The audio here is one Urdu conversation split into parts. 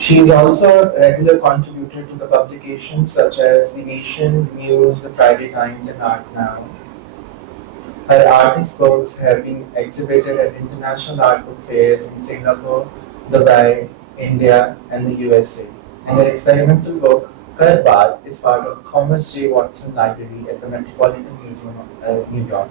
She is also a regular contributor to the publications such as The Nation, News, The Friday Times, and Art Now. Her artist works have been exhibited at international art book fairs in Singapore, Dubai, India, and the USA. And her experimental book, Karbat, is part of Thomas J. Watson Library at the Metropolitan Museum of New York.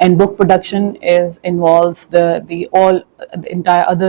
And book production involves the all the entire other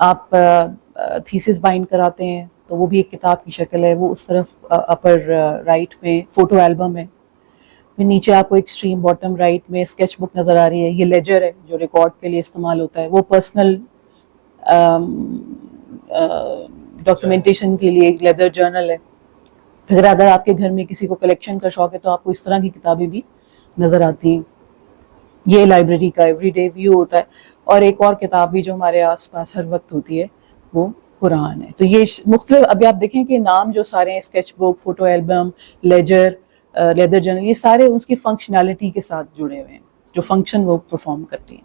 آپ تھیسس بائنڈ کراتے ہیں تو وہ بھی ایک کتاب کی شکل ہے. وہ اس طرف اپر رائٹ میں فوٹو البم ہے. پھر نیچے آپ کو ایکسٹریم باٹم رائٹ میں اسکیچ بک نظر آ رہی ہے. یہ لیجر ہے جو ریکارڈ کے لیے استعمال ہوتا ہے. وہ پرسنل ڈاکیومنٹیشن کے لیے ایک لیدر جرنل ہے. پھر اگر آپ کے گھر میں کسی کو کلیکشن کا شوق ہے تو آپ کو اس طرح کی کتابیں بھی نظر آتی ہیں. یہ لائبریری کا ایوری ڈے ویو ہوتا ہے. اور ایک اور کتاب بھی جو ہمارے آس پاس ہر وقت ہوتی ہے وہ قرآن ہے. تو یہ مختلف, ابھی آپ دیکھیں کہ نام جو سارے ہیں, sketch book, photo album, ledger, leather journal, یہ سارے اس کی فنکشنالٹی کے ساتھ جڑے ہوئے ہیں, جو فنکشن وہ پرفارم کرتی ہیں.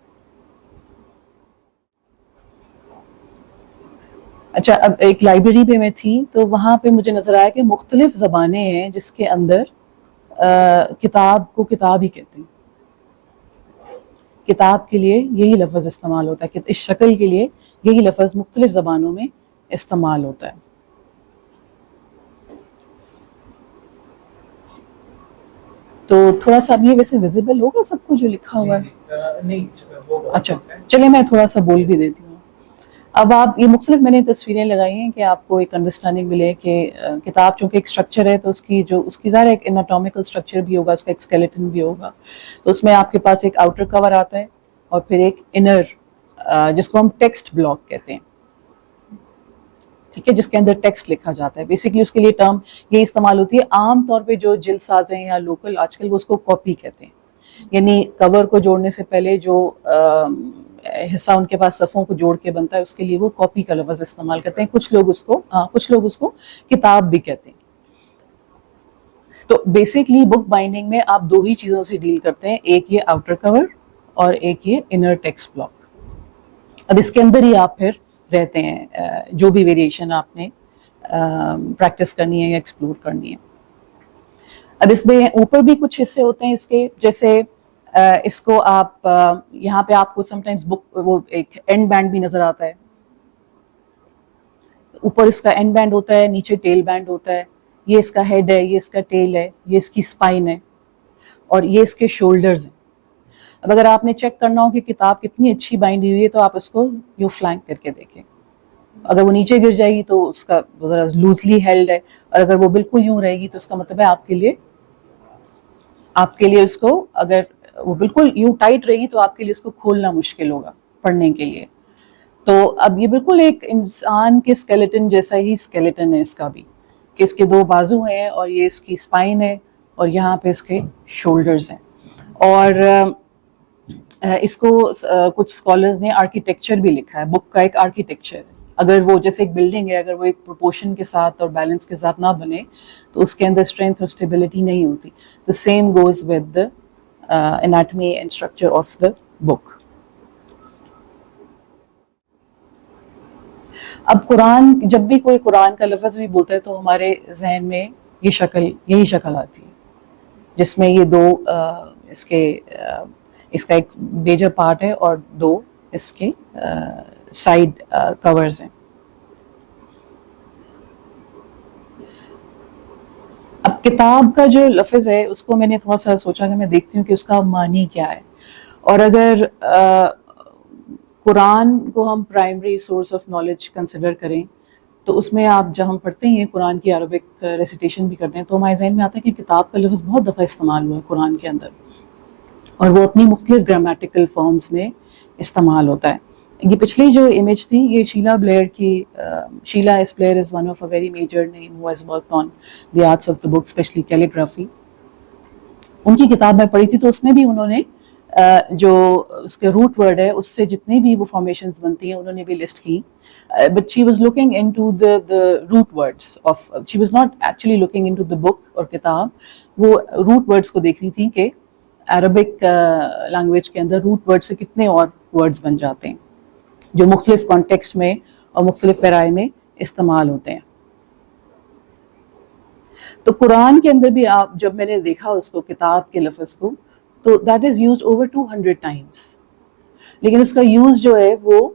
اچھا, اب ایک لائبریری پہ میں تھی تو وہاں پہ مجھے نظر آیا کہ مختلف زبانیں ہیں جس کے اندر کتاب کو کتاب ہی کہتے ہیں. کتاب کے لیے یہی لفظ استعمال ہوتا ہے, کہ اس شکل کے لیے یہی لفظ مختلف زبانوں میں استعمال ہوتا ہے. تو تھوڑا سا اب یہ ویسے ویزیبل ہوگا سب کو جو لکھا ہوا ہے؟ نہیں وہ اچھا, چلے میں تھوڑا سا بول بھی دیتی ہوں. اب آپ یہ مختلف میں نے تصویریں لگائی ہیں کہ آپ کو ایک انڈرسٹینڈنگ ملے کہ کتاب چونکہ ایک اسٹرکچر ہے تو اس کی ظاہر ایک اناٹومیکل اسٹرکچر بھی ہوگا, اس کا ایک اسکیلیٹن بھی ہوگا. تو اس میں آپ کے پاس ایک آؤٹر کور آتا ہے اور پھر ایک انر, جس کو ہم ٹیکسٹ بلاک کہتے ہیں, ٹھیک ہے, جس کے اندر ٹیکسٹ لکھا جاتا ہے. بیسیکلی اس کے لیے ٹرم یہ استعمال ہوتی ہے. عام طور پہ جو جلد ساز ہیں یا لوکل آج کل وہ اس کو کاپی کہتے ہیں, یعنی کور کو جوڑنے سے پہلے جو حصہ ان کے پاس صفوں کو جوڑ کے بنتا ہے اس کے لیے وہ کاپی کا لفظ استعمال کرتے ہیں. کچھ لوگ اس کو کتاب بھی کہتے ہیں. تو بیسکلی بک بائنڈنگ میں آپ دو ہی چیزوں سے ڈیل کرتے ہیں, ایک یہ آؤٹر کور اور ایک یہ انر ٹیکسٹ بلاک. اب اس کے اندر ہی آپ پھر رہتے ہیں, جو بھی ویریشن آپ نے پریکٹس کرنی ہے یا ایکسپلور کرنی ہے. اب اس میں اوپر بھی کچھ حصے ہوتے ہیں اس کے, جیسے اس کو آپ یہاں پہ آپ کو سم ٹائمز بک وہ ایک اینڈ بینڈ بھی نظر آتا ہے. اوپر اس کا اینڈ بینڈ ہوتا ہے, نیچے ٹیل بینڈ ہوتا ہے. یہ اس کا ہیڈ ہے, یہ اس کا ٹیل ہے, یہ اس کی اسپائن ہے, اور یہ اس کے شولڈرز ہیں. اب اگر آپ نے چیک کرنا ہو کہ کتاب کتنی اچھی بائنڈ ہوئی ہے تو آپ اس کو یوں فلینک کر کے دیکھیں. اگر وہ نیچے گر جائے گی تو اس کا ذرا لوزلی ہیلڈ ہے, اور اگر وہ بالکل یوں رہے گی تو اس کا مطلب ہے آپ کے لیے اس کو, اگر وہ بالکل یوں ٹائٹ رہے گی تو آپ کے لیے اس کو کھولنا مشکل ہوگا پڑھنے کے لیے. تو اب یہ بالکل ایک انسان کے اسکیلیٹن جیسا ہی اسکیلیٹن ہے اس کا بھی, کہ اس کے دو بازو ہیں اور یہ اس کی اسپائن ہے اور یہاں پہ اس کے شولڈرز ہیں. اور اس کو کچھ اسکالرز نے آرکیٹیکچر بھی لکھا ہے, بک کا ایک آرکیٹیکچر ہے. اگر وہ جیسے ایک بلڈنگ ہے, اگر وہ ایک پروپورشن کے ساتھ اور بیلنس کے ساتھ نہ بنے تو اس کے اندر اسٹرینتھ اور اسٹیبلٹی نہیں ہوتی. تو same goes with the anatomy and structure of the book. اب قرآن, جب بھی کوئی قرآن کا لفظ بھی بولتا ہے تو ہمارے ذہن میں یہی شکل آتی ہے, جس میں یہ دو اس کا ایک میجر پارٹ ہے اور دو اس کے سائڈ کورز ہیں. اب کتاب کا جو لفظ ہے اس کو میں نے تھوڑا سا سوچا کہ میں دیکھتی ہوں کہ اس کا معنی کیا ہے. اور اگر قرآن کو ہم primary source of knowledge consider کریں تو اس میں آپ جب ہم پڑھتے ہیں قرآن کی عربک ریسیٹیشن بھی کرتے ہیں تو ہمارے ذہن میں آتا ہے کہ کتاب کا لفظ بہت دفعہ استعمال ہوا ہے قرآن کے اندر, اور وہ اپنی مختلف گرامیٹیکل فارمز میں استعمال ہوتا ہے. یہ پچھلی جو امیج تھی یہ شیلا بلیئر کی, Sheila S Blair is one of a very major name who has worked on the arts of the book, especially calligraphy. ان کی کتاب میں پڑھی تھی تو اس میں بھی انہوں نے جو اس کے روٹ ورڈ ہے اس سے جتنی بھی وہ فارمیشنز بنتی ہیں انہوں نے بھی لسٹ کی. But she was looking into the root words of, she was not actually looking into the book اور کتاب, وہ root words کو دیکھ رہی تھی کہ عربک لینگویج کے اندر روٹ ورڈ سے کتنے اور ورڈز بن جاتے ہیں جو مختلف کانٹیکسٹ میں اور مختلف پیرائے میں استعمال ہوتے ہیں. تو قرآن کے اندر بھی آپ, جب میں نے دیکھا اس کو کتاب کے لفظ کو, تو that is used over 200 Times, لیکن اس کا یوز جو ہے وہ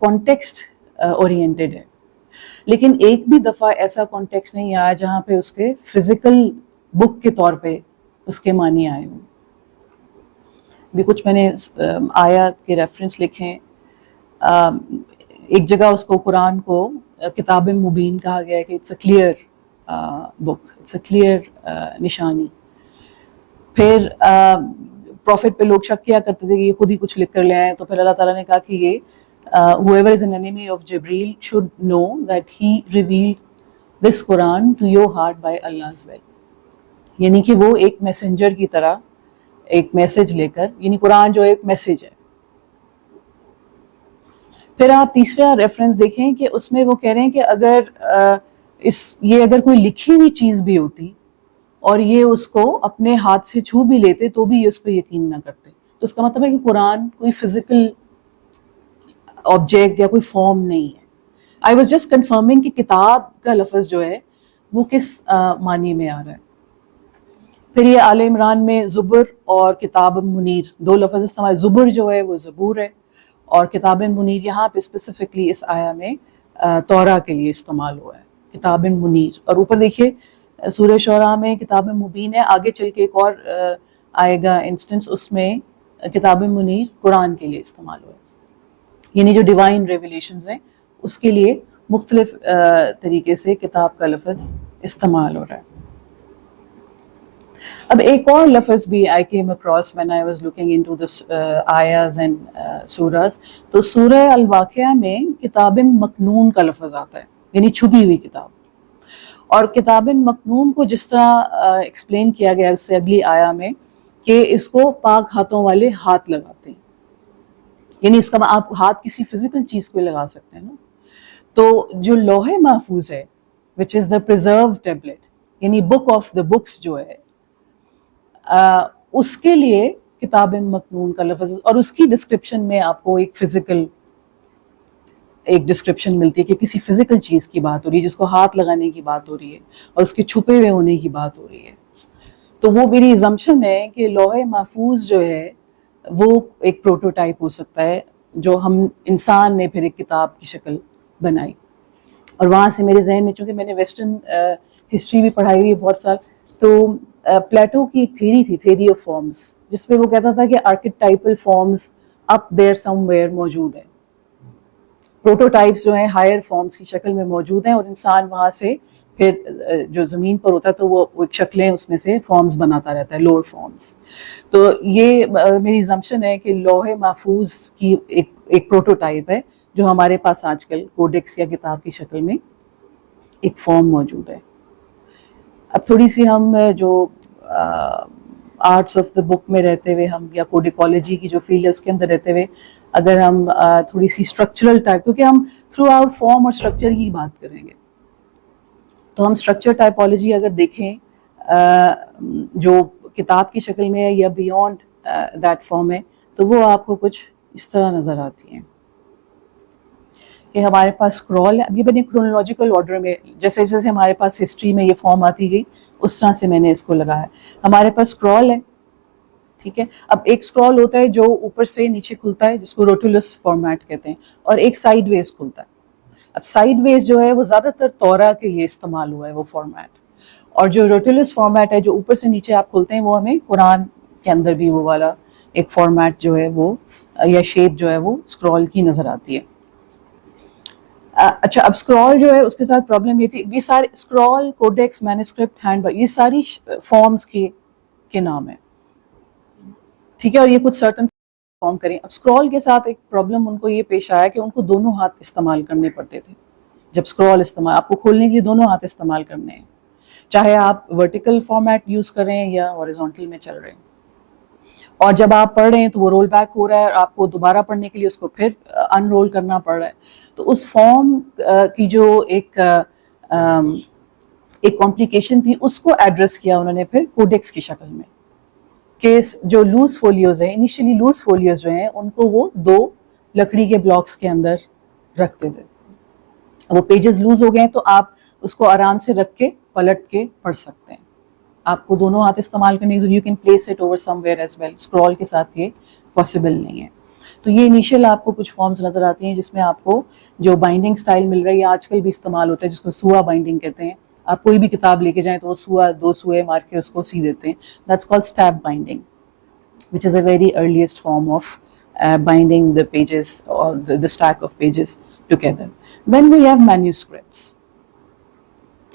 کانٹیکسٹ اورینٹیڈ ہے. لیکن ایک بھی دفعہ ایسا کانٹیکسٹ نہیں آیا جہاں پہ اس کے فزیکل بک کے طور پہ اس کے معنی آئے ہوں. بھی کچھ میں نے آیات کے ریفرنس لکھے ہیں. ایک جگہ اس کو قرآن کو کتاب مبین کہا گیا ہے کہ it's a clear book, it's a clear نشانی. پھر پروفٹ پہ لوگ شک کیا کرتے تھے کہ یہ خود ہی کچھ لکھ کر لے آئے، تو پھر اللہ تعالیٰ نے کہا کہ یہ whoever is an enemy of Jibreel should know that he revealed this Quran to your heart by Allah's will. یعنی کہ وہ ایک میسنجر کی طرح ایک میسج لے کر، یعنی قرآن جو ایک میسج ہے. پھر آپ تیسرا ریفرنس دیکھیں کہ اس میں وہ کہہ رہے ہیں کہ اگر یہ اگر کوئی لکھی ہوئی چیز بھی ہوتی اور یہ اس کو اپنے ہاتھ سے چھو بھی لیتے تو بھی یہ اس پہ یقین نہ کرتے. تو اس کا مطلب ہے کہ قرآن کوئی فزیکل آبجیکٹ یا کوئی فارم نہیں ہے. آئی واز جسٹ کنفرمنگ کہ کتاب کا لفظ جو ہے وہ کس معنی میں آ رہا ہے. پھر یہ آل عمران میں زبر اور کتاب منیر دو لفظ استعمال. زبر جو ہے وہ زبور ہے، اور کتاب منیر یہاں پہ اسپیسیفکلی اس آیا میں تورا کے لیے استعمال ہوا ہے، کتاب منیر. اور اوپر دیکھیے سورہ شعراء میں کتاب مبین ہے، آگے چل کے ایک اور آئے گا انسٹنس، اس میں کتاب منیر قرآن کے لیے استعمال ہوا ہے. یعنی جو ڈیوائن ریویلیشنز ہیں اس کے لیے مختلف طریقے سے کتاب کا لفظ استعمال ہو رہا ہے. اب ایک اور لفظ بھی I came across when I was looking into this ayahs and surahs. تو سورہ الواقعہ میں کتاب مکنون کا لفظ آتا ہے، یعنی چھپی ہوئی کتاب. اور کتاب مکنون کو جس طرح ایکسپلین کیا گیا اس سے اگلی آیا میں کہ اس کو پاک ہاتھوں والے ہاتھ لگاتے ہیں. یعنی اس کا آپ ہاتھ کسی فزیکل چیز کو لگا سکتے ہیں نا. تو جو لوح محفوظ ہے which is the preserved tablet، یعنی بک آف دا بکس جو ہے، اس کے لیے کتاب مکنون کا لفظ. اور اس کی ڈسکرپشن میں آپ کو ایک فزیکل ایک ڈسکرپشن ملتی ہے کہ کسی فزیکل چیز کی بات ہو رہی ہے جس کو ہاتھ لگانے کی بات ہو رہی ہے اور اس کے چھپے ہوئے ہونے کی بات ہو رہی ہے. تو وہ میری assumption ہے کہ لوح محفوظ جو ہے وہ ایک پروٹوٹائپ ہو سکتا ہے جو ہم انسان نے پھر ایک کتاب کی شکل بنائی. اور وہاں سے میرے ذہن میں، چونکہ میں نے ویسٹرن ہسٹری بھی پڑھائی ہوئی ہے بہت سال، تو پلیٹو کی ایک تھیری تھی، تھیری آف فارمز، جس میں وہ کہتا تھا کہ آرکیٹائپل forms up there some where موجود ہیں، پروٹوٹائپس جو ہیں ہائر فارمز کی شکل میں موجود ہیں، اور انسان وہاں سے پھر جو زمین پر ہوتا ہے تو وہ ایک شکلیں اس میں سے فارمز بناتا رہتا ہے، لوور فارمز. تو یہ میری assumption ہے کہ لوح محفوظ کی ایک پروٹوٹائپ ہے جو ہمارے پاس آج کل کوڈیکس یا کتاب کی شکل میں ایک فارم موجود ہے. اب تھوڑی سی ہم جو آرٹس آف دا بک میں رہتے ہوئے ہم یا کوڈیکالوجی کی جو فیلڈ ہے اس کے اندر رہتے ہوئے اگر ہم تھوڑی سی اسٹرکچرل ٹائپ، کیونکہ ہم تھرو آؤٹ فارم اور اسٹرکچر کی بات کریں گے، تو ہم اسٹرکچر ٹائپولوجی اگر دیکھیں جو کتاب کی شکل میں ہے یا بیونڈ دیٹ فارم ہے، تو وہ آپ کو کچھ اس طرح نظر آتی ہیں کہ ہمارے پاس اسکرول ہے. اب یہ میں نے کرونالوجیکل آرڈر میں جیسے جیسے ہمارے پاس ہسٹری میں یہ فارم آتی گئی اس طرح سے میں نے اس کو لگایا. ہمارے پاس اسکرول ہے، ٹھیک ہے. اب ایک اسکرول ہوتا ہے جو اوپر سے نیچے کھلتا ہے جس کو روٹولس فارمیٹ کہتے ہیں، اور ایک سائیڈ ویز کھلتا ہے. اب سائیڈ ویز جو ہے وہ زیادہ تر تورا کے لیے استعمال ہوا ہے وہ فارمیٹ، اور جو روٹولس فارمیٹ ہے جو اوپر سے نیچے آپ کھولتے ہیں وہ ہمیں قرآن کے اندر بھی وہ والا ایک فارمیٹ جو ہے وہ یا شیپ جو ہے وہ اسکرول کی نظر آتی ہے. اچھا، اب اسکرول جو ہے اس کے ساتھ پرابلم یہ تھی، یہ سارے scroll, codex, manuscript, hand book, یہ ساری فارمز کے نام ہیں، ٹھیک ہے. اور یہ کچھ سرٹن فارم کریں. اب اسکرول کے ساتھ ایک پرابلم ان کو یہ پیش آیا کہ ان کو دونوں ہاتھ استعمال کرنے پڑتے تھے. جب اسکرول استعمال آپ کو کھولنے کے لیے دونوں ہاتھ استعمال کرنے ہیں، چاہے آپ ورٹیکل فارمیٹ یوز کر رہے ہیں یا ہاریزونٹل میں چل رہے ہیں. اور جب آپ پڑھ رہے ہیں تو وہ رول بیک ہو رہا ہے اور آپ کو دوبارہ پڑھنے کے لیے اس کو پھر ان رول کرنا پڑ رہا ہے. تو اس فارم کی جو ایک کمپلیکیشن تھی اس کو ایڈریس کیا انہوں نے پھر کوڈیکس کی شکل میں، کہ جو لوز فولیوز ہیں، انیشلی لوز فولیوز جو ہیں ان کو وہ دو لکڑی کے بلاکس کے اندر رکھتے تھے. وہ پیجز لوز ہو گئے تو آپ اس کو آرام سے رکھ کے پلٹ کے پڑھ سکتے ہیں. آپ کو دونوں ہاتھ استعمال کرنے کی، you can place it over somewhere as well. Scroll کے ساتھ یہ پاسبل نہیں ہے. تو یہ انیشیل آپ کو کچھ فارمز نظر آتی ہیں جس میں آپ کو جو بائنڈنگ سٹائل مل رہی ہے، آج کل بھی استعمال ہوتا ہے جس کو سوا بائنڈنگ کہتے ہیں. آپ کوئی بھی کتاب لے کے جائیں تو وہ سوا، دو سوئے مار کے اس کو سی دیتے ہیں. That's called step binding which is a very earliest form of binding the pages or the stack of pages together. Then we have manuscripts.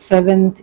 7th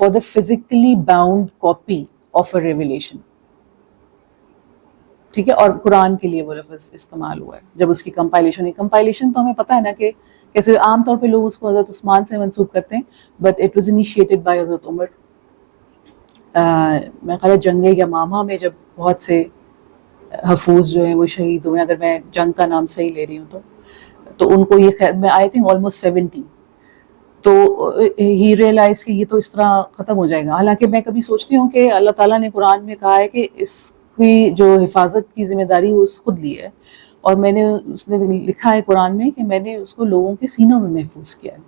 for the physically bound copy of a revelation. ٹھیک ہے, اور قرآن کے لیے وہ لفظ استعمال ہوا ہے جب اس کی کمپائلیشن ہوئی. کمپائلیشن تو ہمیں پتہ ہے نا کہ کیسے عام طور پہ لوگ اس کو حضرت عثمان سے منسوب کرتے ہیں, but it was initiated by حضرت عمر. میں خیال ہے جنگ یمامہ میں جب بہت سے حفوظ جو ہیں وہ شہید ہوئے, اگر میں جنگ کا نام صحیح لے رہی ہوں تو ان کو یہ خیر میں آئی تھنک آلموسٹ 70, تو ہی ریئلائز کہ یہ تو اس طرح ختم ہو جائے گا. حالانکہ میں کبھی سوچتی ہوں کہ اللہ تعالیٰ نے قرآن میں کہا ہے کہ اس کی جو حفاظت کی ذمہ داری وہ خود لی ہے, اور اس نے لکھا ہے قرآن میں کہ میں نے اس کو لوگوں کے سینوں میں محفوظ کیا ہے,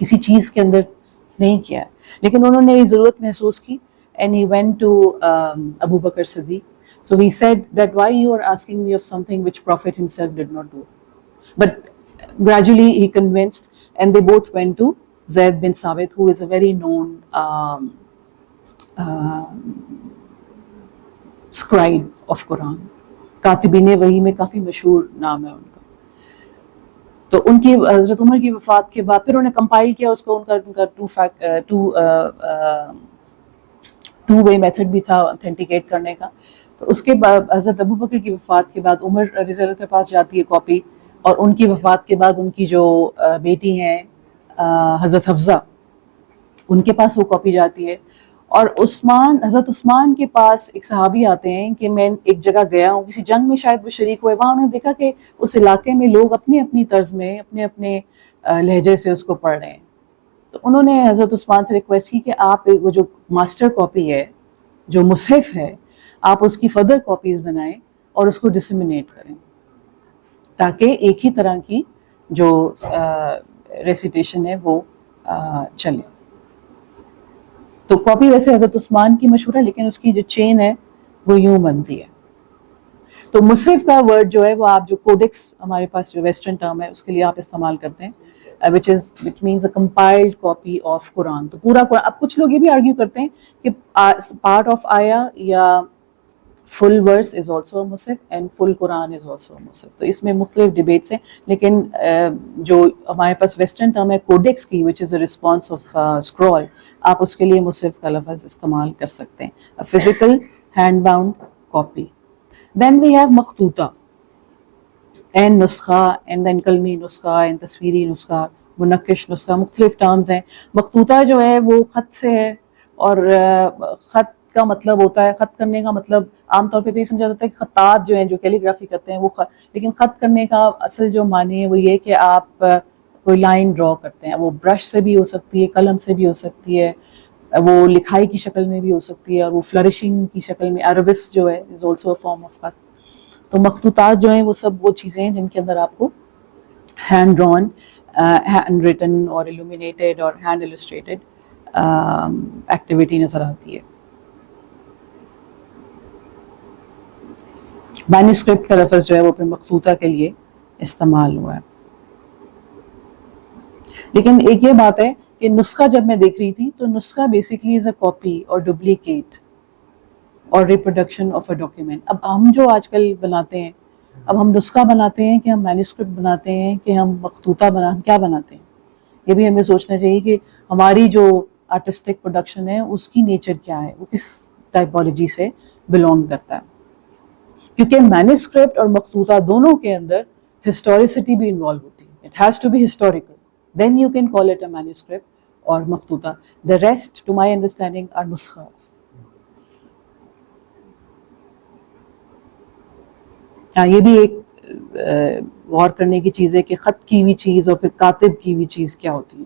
کسی چیز کے اندر نہیں کیا ہے. لیکن انہوں نے یہ ضرورت محسوس کی, and he went to Abu Bakr Siddiq. So he said that why you are asking me of something which Prophet himself did not do. But gradually he convinced, and they both went to Zaid bin Sabit, who is a very known scribe of Quran. کاتبین وحی میں کافی مشہور نام ہے ان کا. تو ان کی حضرت عمر کی وفات کے بعد پھر انہوں نے کمپائل کیا اس کو, ان کا ٹو وے میتھڈ بھی تھا اوتھینٹیکیٹ کرنے کا. تو اس کے بعد حضرت ابو بکر کی وفات کے بعد عمر رضی اللہ کے پاس جاتی ہے کاپی, اور ان کی وفات کے بعد ان کی جو بیٹی ہیں حضرت حفصہ, ان کے پاس وہ کاپی جاتی ہے. اور حضرت عثمان کے پاس ایک صحابی آتے ہیں کہ میں ایک جگہ گیا ہوں, کسی جنگ میں شاید وہ شریک ہوئے, وہاں انہوں نے دیکھا کہ اس علاقے میں لوگ اپنی اپنی طرز میں اپنے اپنے لہجے سے اس کو پڑھ رہے ہیں. تو انہوں نے حضرت عثمان سے ریکویسٹ کی کہ آپ وہ جو ماسٹر کاپی ہے, جو مصحف ہے, آپ اس کی فردر کاپیز بنائیں اور اس کو ڈسیمینیٹ کریں, تاکہ ایک ہی طرح کی جو ریسیٹیشن ہے وہ چلے. تو کاپی ویسے حضرت عثمان کی مشہور ہے, لیکن اس کی جو چین ہے وہ یوں بنتی ہے. تو مصحف کا ورڈ جو ہے وہ آپ جو کوڈکس ہمارے پاس جو ویسٹرن ٹرم ہے اس کے لیے آپ استعمال کرتے ہیں, which means a compiled copy of Quran. تو پورا قرآن, اب کچھ لوگ یہ بھی آرگیو کرتے ہیں کہ part of آیا یا full verse is also a Mushaf and full Quran is also a مصحف. تو اس میں مختلف ڈیبیٹس ہیں, لیکن جو ہمارے پاس ویسٹرن ٹرم ہے کوڈکس کی, which is a response of scroll, آپ اس کے لیے مصحف کا لفظ استعمال کر سکتے ہیں. A physical hand bound copy. Then we have مخطوطہ and نسخہ, and then قلمی نسخہ and تصویری نسخہ, منقش نسخہ, مختلف ٹرمز ہیں. مخطوطہ جو ہے وہ خط سے ہے, اور خط کا مطلب ہوتا ہے, خط کرنے کا مطلب عام طور پہ تو یہ سمجھا جاتا ہے کہ خطاط جو ہیں جو کیلی گرافی کرتے ہیں وہ لیکن خط کرنے کا اصل جو معنی ہے وہ یہ کہ آپ کوئی لائن ڈرا کرتے ہیں. وہ برش سے بھی ہو سکتی ہے, قلم سے بھی ہو سکتی ہے, وہ لکھائی کی شکل میں بھی ہو سکتی ہے, اور وہ فلرشنگ کی شکل میں, عربس جو ہے از آلسو اے فارم آف خط. تو مخطوطات جو ہیں وہ سب وہ چیزیں ہیں جن کے اندر آپ کو ہینڈ ڈرون, ہینڈ ریٹن اور illuminated اور ہینڈ illustrated ایکٹیویٹی نظر آتی ہے. مینوسکرپٹ کا لفظ جو ہے وہ پھر مخطوطہ کے لیے استعمال ہوا ہے. لیکن ایک یہ بات ہے کہ نسخہ جب میں دیکھ رہی تھی تو نسخہ بیسکلی از اے کاپی اور ڈپلیکیٹ اور ریپروڈکشن آف اے ڈاکیومنٹ. اب ہم جو آج کل بناتے ہیں, اب ہم نسخہ بناتے ہیں کہ ہم مینوسکرپٹ بناتے ہیں کہ ہم مخطوطہ ہم کیا بناتے ہیں, یہ بھی ہمیں سوچنا چاہیے کہ ہماری جو آرٹسٹک پروڈکشن ہے اس کی نیچر کیا ہے, وہ کس ٹائپولوجی سے بلونگ کرتا ہے. کیونکہ مینوسکرپٹ اور مخطوطہ دونوں کے اندر ہسٹوریسٹی بھی انوالو ہوتی ہے. It has to be historical, then you can call it a manuscript اور مخطوطہ. The rest to my understanding are نسخاز. ہاں, یہ بھی ایک غور کرنے کی چیز ہے کہ خط کی ہوئی چیز اور پھر کاتب کی ہوئی چیز کیا ہوتی ہے.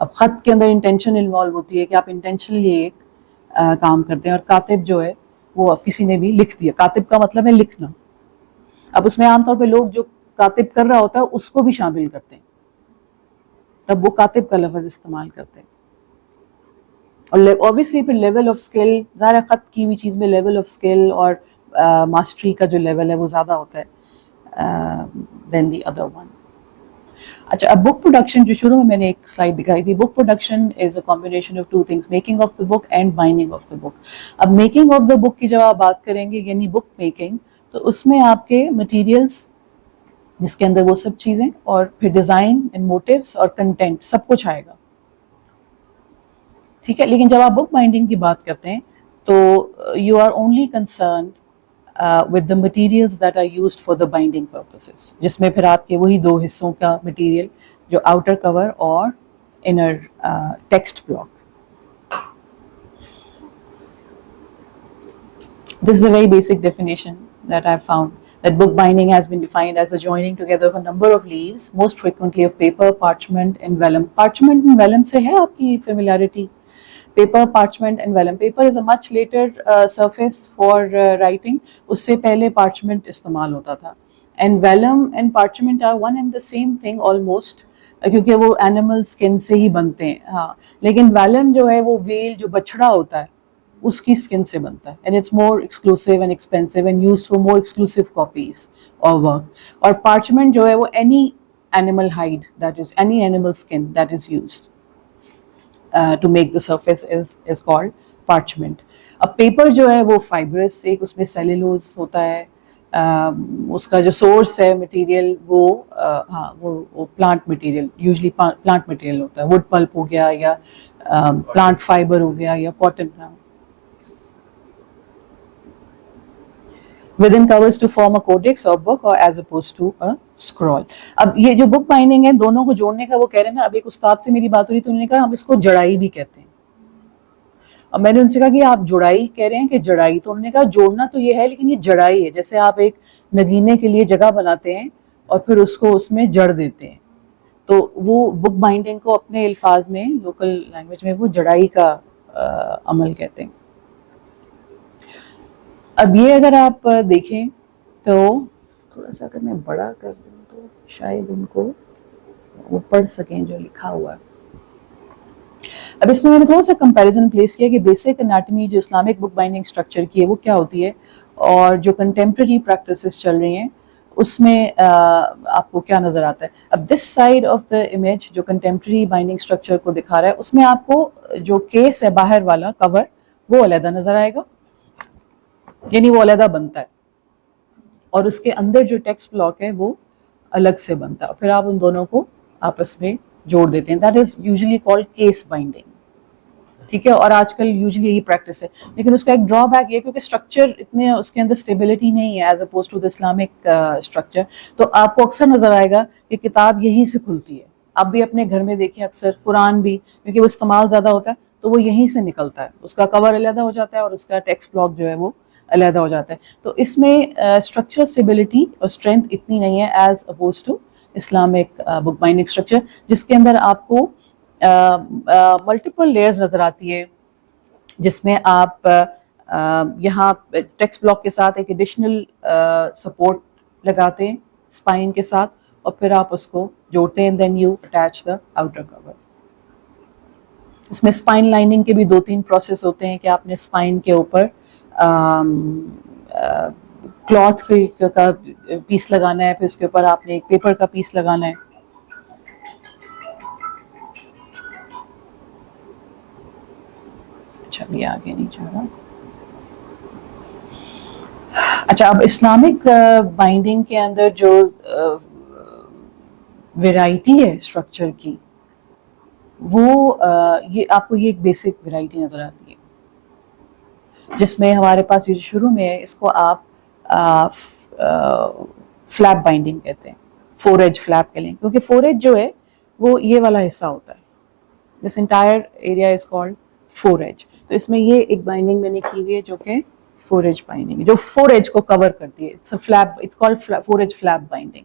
اب خط کے اندر انٹینشن انوالو ہوتی ہے کہ آپ انٹینشنلی ایک کام کرتے ہیں, اور کاتب جو ہے وہ کسی نے بھی لکھ دیا. کاتب کا مطلب ہے لکھنا. اب اس میں عام طور پہ لوگ جو کاتب کر رہا ہوتا ہے اس کو بھی شامل کرتے ہیں, تب وہ کاتب کا لفظ استعمال کرتے ہیں. اور اوبیسلی پھر لیول آف اسکل, ظاہر خط کی ہوئی چیز میں لیول آف اسکل اور ماسٹری کا جو لیول ہے وہ زیادہ ہوتا ہے دین دی ادر ون. اچھا, اب بک پروڈکشن جو شروع میں میں نے ایک سلائڈ دکھائی تھی, book production is a combination of two things, making of the book and binding of the book. اب میکنگ آف دا بک کی جب آپ بات کریں گے, یعنی بک میکنگ, تو اس میں آپ کے مٹیریلس جس کے اندر وہ سب چیزیں, اور پھر ڈیزائن اینڈ موٹیوس اور کنٹینٹ سب کچھ آئے گا. ٹھیک ہے. لیکن جب آپ بک بائنڈنگ کی بات کرتے ہیں تو you are only concerned with the materials that are used for the binding purposes, جس میں پھر آپ کے وہی دو حصوں کا مٹیریل جو آؤٹر کور اور inner text block. This is a very basic definition that I've found, that book binding has been defined as the joining together of a number of leaves, most frequently of paper, parchment and vellum. Parchment and vellum سے ہے آپ کی familiarity. Paper, parchment and vellum. Paper is a much later surface for writing. اس سے پہلے parchment استعمال ہوتا تھا. And vellum and parchment are one and the same thing almost, کیونکہ وہ animal skin سے ہی بنتے ہیں. ہاں لیکن vellum جو ہے وہ whale جو بچھڑا ہوتا ہے اس کی skin سے بنتا ہے. And it's more exclusive and expensive and used for more exclusive copies or work. اور parchment جو ہے وہ any animal hide, that is any animal skin that is used to make the surface is called parchment. اب پیپر جو ہے وہ فائبرس، ایک اس میں سیلولوز ہوتا ہے. اس کا جو سورس ہے مٹیریل وہ plant material, usually plant material ہوتا ہے. ووڈ پلپ ہو گیا یا پلانٹ فائبر ہو گیا یا cotton. within covers to form a codex or book or as opposed to a scroll. اب یہ جو بک بائنڈنگ ہے دونوں کو جوڑنے کا وہ کہہ رہے ہیں نا. اب ایک استاد سے میری بات ہو رہی تو انہوں نے کہا ہم اس کو جڑائی بھی کہتے ہیں. اب میں نے ان سے کہا کہ آپ جڑائی کہہ رہے ہیں کہ جڑائی؟ تو انہوں نے کہا جوڑنا تو یہ ہے لیکن یہ جڑائی ہے. جیسے آپ ایک نگینے کے لیے جگہ بناتے ہیں اور پھر اس کو اس میں جڑ دیتے ہیں، تو وہ بک بائنڈنگ کو اپنے الفاظ میں لوکل لینگویج میں وہ جڑائی کا عمل کہتے ہیں. اب یہ اگر آپ دیکھیں تو تھوڑا سا اگر میں بڑا کر دوں تو شاید ان کو وہ پڑھ سکیں جو لکھا ہوا ہے. اب اس میں نے تھوڑا سا کمپیریزن پلیس کیا کہ بیسک انیٹمی جو اسلامک بک بائنڈنگ اسٹرکچر کی ہے وہ کیا ہوتی ہے اور جو کنٹمپریری پریکٹسز چل رہی ہیں اس میں آپ کو کیا نظر آتا ہے. اب this side of the image جو کنٹمپریری بائنڈنگ اسٹرکچر کو دکھا رہا ہے اس میں آپ کو جو کیس ہے باہر والا کور وہ علیحدہ نظر آئے گا، یعنی وہ علیحدہ بنتا ہے، اور اس کے اندر جو ٹیکسٹ بلاک ہے وہ الگ سے بنتا ہے. پھر آپ ان دونوں کو آپس میں جوڑ دیتے ہیں. That is usually called case binding. ٹھیک ہے، اور آج کل یوزلی یہی پریکٹس ہے. لیکن اس کا ایک ڈرا بیک یہ کیونکہ اسٹرکچر اتنے اس کے اندر اسٹیبلٹی نہیں ہے as opposed to the Islamic structure. تو آپ کو اکثر نظر آئے گا کہ کتاب یہیں سے کھلتی ہے. آپ بھی اپنے گھر میں دیکھیں اکثر قرآن بھی کیونکہ وہ استعمال زیادہ ہوتا ہے تو وہ یہیں سے نکلتا ہے. اس کا کور علیحدہ ہو جاتا ہے اور اس کا ٹیکسٹ بلاک جو ہے وہ علیحدہ ہو جاتا ہے. تو اس میں اسٹرکچر اسٹیبلٹی اور اسٹرینتھ اتنی نہیں ہے as opposed to Islamic book binding structure, جس کے اندر آپ کو ملٹیپل لیئرز نظر آتی ہے، جس میں آپ یہاں ٹیکسٹ بلاک کے ساتھ ایک ایڈیشنل سپورٹ لگاتے ہیں اسپائن کے ساتھ اور پھر آپ اس کو جوڑتے ہیں. Then you attach the outer cover. اس میں اسپائن لائننگ کے بھی 2-3 پروسیس ہوتے ہیں کہ آپ نے اسپائن کے اوپر کلاتھ کا پیس لگانا ہے، پھر اس کے اوپر آپ نے ایک پیپر کا پیس لگانا ہے. اچھا یہ آگے نہیں جا رہا. اچھا اب اسلامک بائنڈنگ کے اندر جو ویرائٹی ہے اسٹرکچر کی وہ یہ آپ کو یہ ایک بیسک ویرائٹی نظر آتی ہے جس میں ہمارے پاس یہ شروع میں ہے اس کو آپ فلیپ بائنڈنگ کہتے ہیں. 4 ایج فلیپ کہہ لیں کیونکہ 4 ایج جو ہے وہ یہ والا حصہ ہوتا ہے. This entire area is called 4 edge. تو اس میں یہ ایک بائنڈنگ میں نے کی ہوئی ہے جو کہ 4 ایج بائنڈنگ ہے جو 4 ایج کو کور کرتی ہے. It's called 4 edge flap binding.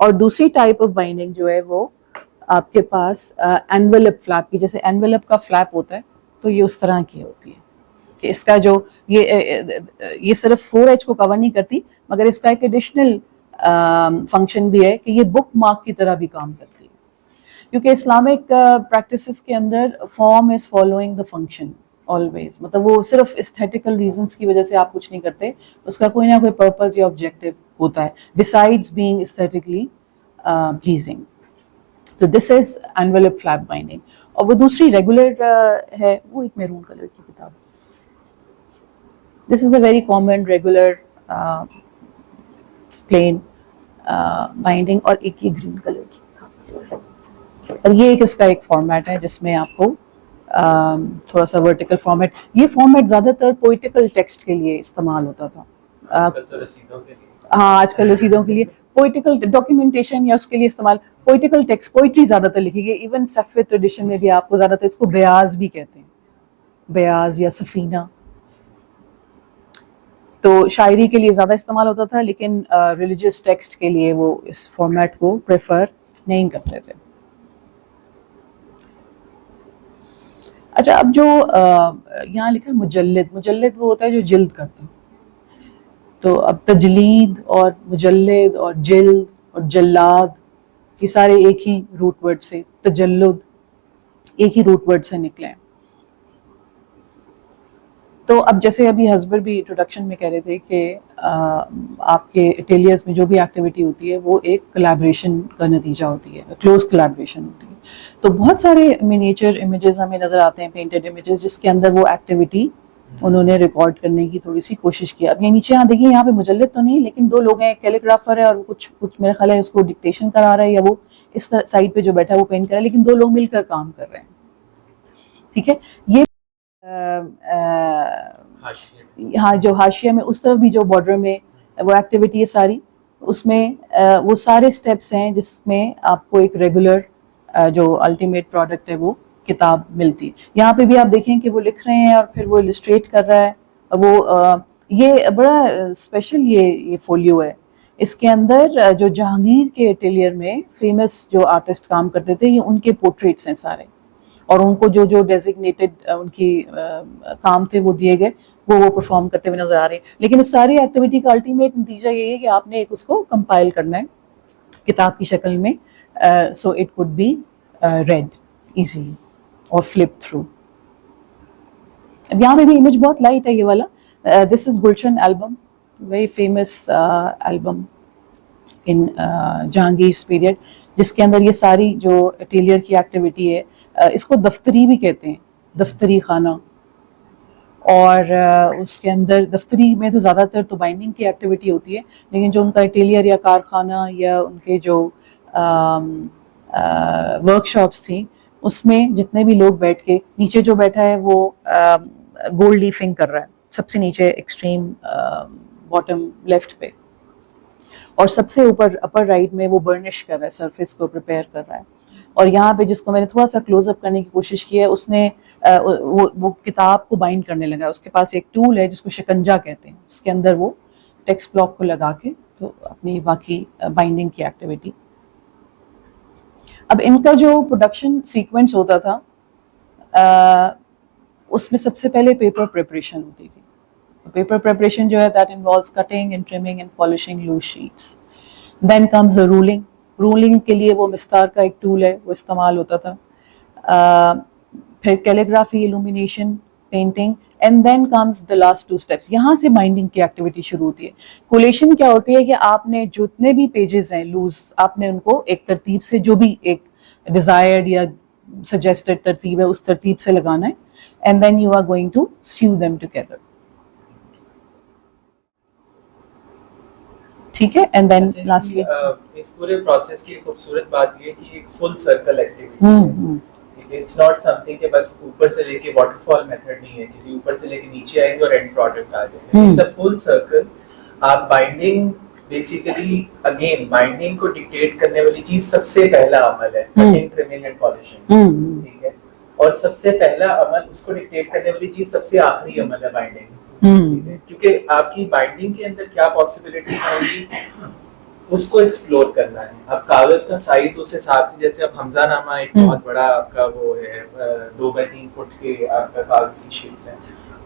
اور دوسری ٹائپ آف بائنڈنگ جو ہے وہ آپ کے پاس انویلپ فلیپ کی، جیسے انویلپ کا فلیپ ہوتا ہے تو یہ اس طرح کی ہوتی ہے کہ اس کا جو یہ صرف 4 ایج کو کور نہیں کرتی مگر اس کا ایک ایڈیشنل فنکشن بھی ہے کہ یہ بک مارک کی طرح بھی کام کرتی ہے. کیونکہ اسلامک پریکٹسز کے اندر form is following the function always. مطلب وہ صرف استھیٹیکل ریزنس کی وجہ سے آپ کچھ نہیں کرتے، اس کا کوئی نہ کوئی پرپز یا آبجیکٹو ہوتا ہے بسائڈز بینگ استھیٹیکلی پلیزنگ. تو دس از انویلپ فلیپ بائنڈنگ. اور وہ دوسری ریگولر ہے، وہ ایک میرون کلر کی کتاب. This is a very common regular plain binding. اور ایک یہ گرین کلر کی، اور یہ ایک اس کا ایک فارمیٹ ہے جس میں آپ کو تھوڑا سا ورٹیکل فارمیٹ. یہ فارمیٹ زیادہ تر پوئٹیکل ٹیکسٹ کے لیے استعمال ہوتا تھا. ہاں آج کل رسیدوں کے لیے پوئٹیکل ڈاکیومنٹیشن یا اس کے لیے استعمال. پوئٹیکل ٹیکسٹ پوئٹری زیادہ تر لکھی گئی. ایون صفوی ٹریڈیشن میں بھی آپ کو زیادہ تر اس کو بیاض بھی کہتے ہیں, بیاض یا سفینہ. تو شاعری کے لیے زیادہ استعمال ہوتا تھا, لیکن ریلیجیس ٹیکسٹ کے لیے وہ اس فارمیٹ کو پریفر نہیں کرتے تھے. اچھا, اب جو یہاں لکھا ہے مجلد, مجلد وہ ہوتا ہے جو جلد کرتا ہے. تو اب تجلید اور مجلد اور جلد اور جلاد یہ سارے ایک ہی روٹ ورڈ سے, تجلد ایک ہی روٹ ورڈ سے نکلے ہیں. تو اب جیسے ابھی حزبر بھی انٹروڈکشن میں کہہ رہے تھے کہ آپ کے اٹیلیرز میں جو بھی ایکٹیویٹی ہوتی ہے وہ ایک کلیبریشن کا نتیجہ ہوتی ہے, کلوز کلیبریشن ہوتی ہے. تو بہت سارے منیچر امیجز ہمیں نظر آتے ہیں, پینٹڈ امیجز, جس کے اندر وہ ایکٹیویٹی انہوں نے ریکارڈ کرنے کی تھوڑی سی کوشش کی. اب یہ نیچے یہاں دیکھیے, یہاں پہ مجلد تو نہیں, لیکن دو لوگ ہیں, ایک کیلیگرافر ہے اور کچھ میرا خیال ہے اس کو ڈکٹیشن کرا رہا ہے, یا وہ اس سائڈ پہ جو بیٹھا ہے وہ پینٹ کر رہا ہے, لیکن دو لوگ مل کر کام کر رہے ہیں. ٹھیک ہے, یہ ہاں جو حاشیہ میں اس طرف بھی جو بارڈر میں وہ ایکٹیویٹی ہے ساری, اس میں وہ سارے سٹیپس ہیں جس میں آپ کو ایک ریگولر جو الٹیمیٹ پروڈکٹ ہے وہ کتاب ملتی. یہاں پہ بھی آپ دیکھیں کہ وہ لکھ رہے ہیں اور پھر وہ السٹریٹ کر رہا ہے. وہ یہ بڑا اسپیشل یہ فولیو ہے. اس کے اندر جو جہانگیر کے اٹیلیئر میں فیمس جو آرٹسٹ کام کرتے تھے, یہ ان کے پورٹریٹس ہیں سارے, اور ان کو جو ڈیزگنیٹڈ ان کی کام تھے وہ دیے گئے, وہ پرفارم کرتے ہوئے نظر آ رہے ہیں. لیکن اس ساری ایکٹیویٹی کا الٹیمیٹ نتیجہ یہی ہے کہ آپ نے ایک اس کو کمپائل کرنا ہے کتاب کی شکل میں, so it could be read easily اور فلپ تھرو. اب یہاں پہ بھی امیج بہت لائٹ ہے یہ والا. دس از گلشن البم, ویری فیمس البم ان جہانگیر's پیریڈ, جس کے اندر یہ ساری جو اٹیلیئر کی ایکٹیویٹی ہے, اس کو دفتری بھی کہتے ہیں, دفتری خانہ. اور اس کے اندر دفتری میں تو زیادہ تر تو بائنڈنگ کی ایکٹیویٹی ہوتی ہے, لیکن جو ان کا اٹیلیئر یا کارخانہ یا ان کے جو ورک شاپس تھیں, اس میں جتنے بھی لوگ بیٹھ کے, نیچے جو بیٹھا ہے وہ گولڈ لیفنگ کر رہا ہے سب سے نیچے ایکسٹریم باٹم لیفٹ پہ, اور سب سے اوپر اپر رائٹ میں وہ برنش کر رہا ہے, سرفیس کو پریپیئر کر رہا ہے. اور یہاں پہ جس کو میں نے تھوڑا سا کلوز اپ کرنے کی کوشش کی ہے, اس نے وہ کتاب کو بائنڈ کرنے لگا. اس کے پاس ایک ٹول ہے جس کو شکنجا کہتے ہیں, اس کے اندر وہ ٹیکسٹ بلاک کو لگا کے تو اپنی باقی بائنڈنگ کی ایکٹیویٹی. اب ان کا جو پروڈکشن سیکوینس ہوتا تھا, اس میں سب سے پہلے پیپر پریپریشن ہوتی تھی. پیپر پریپریشن جو ہے that involves cutting and trimming and polishing loose sheets. Then comes the rolling. Rolling کے لیے وہ مستار کا ایک ٹول ہے وہ استعمال ہوتا تھا. پھر calligraphy, illumination, painting, and then comes the last 2 steps. یہاں سے بائنڈنگ کی ایکٹیویٹی شروع ہوتی ہے. کولیشن کیا ہوتی ہے کہ آپ نے جتنے بھی پیجز ہیں لوز, آپ نے ان کو ایک ترتیب سے, جو بھی ایک ڈیزائرڈ یا سجیسٹڈ ترتیب ہے اس ترتیب سے لگانا ہے, and then you are going to sew them together. ٹھیک ہے, اینڈ دین لاسٹلی اس پورے پروسیس کی خوبصورت بات یہ ہے کہ ایک فل سرکل ایکٹیویٹی ہے. اٹس ناٹ سم تھنگ کہ بس اوپر سے لے کے واٹر فال میتھڈ نہیں ہے, کسی اوپر سے لے کے نیچے آئیں گے اور اینڈ پروڈکٹ آ جائے گا. It's a full circle. آپ بائنڈنگ بیسیکلی اگین بائنڈنگ کو ڈکٹیٹ کرنے والی چیز سب سے پہلا عمل ہے کٹنگ, ٹریمنگ اینڈ پالشنگ. ٹھیک ہے, اور سب سے پہلا عمل اس کو ڈکٹیٹ کرنے والی چیز سب سے آخری عمل ہے بائنڈنگ. کیونکہ آپ کی بائنڈنگ کے اندر کیا پاسبلٹیز ہوں گی اس کو ایکسپلور کرنا ہے. اب کاغذ کا سائز اس حساب سے, جیسے اب حمزہ نامہ ایک بہت بڑا آپ کا وہ ہے 2x3 فٹ کے آپ کا کاغذی شیٹس ہیں,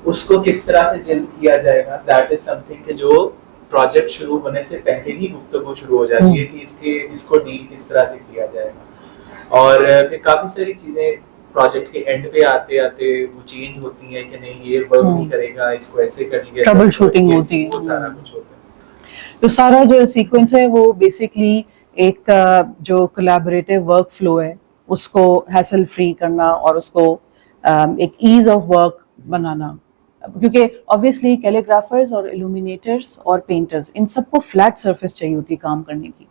اس کو کس طرح سے جلد کیا جائے گا, دیٹ از سم تھنگ کہ جو پروجیکٹ شروع ہونے سے پہلے ہی گفتگو شروع ہو جاتی ہے کہ اس کو ڈیل کس طرح سے کیا جائے گا. اور پھر کافی ساری چیزیں پروجیکٹ کے اینڈ پہ آتے آتے وہ چینج ہوتی ہیں کہ نہیں یہ ورک نہیں کرے گا, اس کو ایسے کریں گے, ٹربل شوٹنگ ہوتی ہے, وہ سارا کچھ ہوتا ہے. تو سارا جو سیکوینس ہے وہ بیسکلی ایک جو کولیبریٹو ورک فلو ہے اس کو ہیسل فری کرنا اور اس کو ایک ایز آف ورک بنانا. کیونکہ obviously کیلیگرافرز اور illuminators اور painters ان سب کو فلیٹ سرفیس چاہیے ہوتی ہے کام کرنے کی.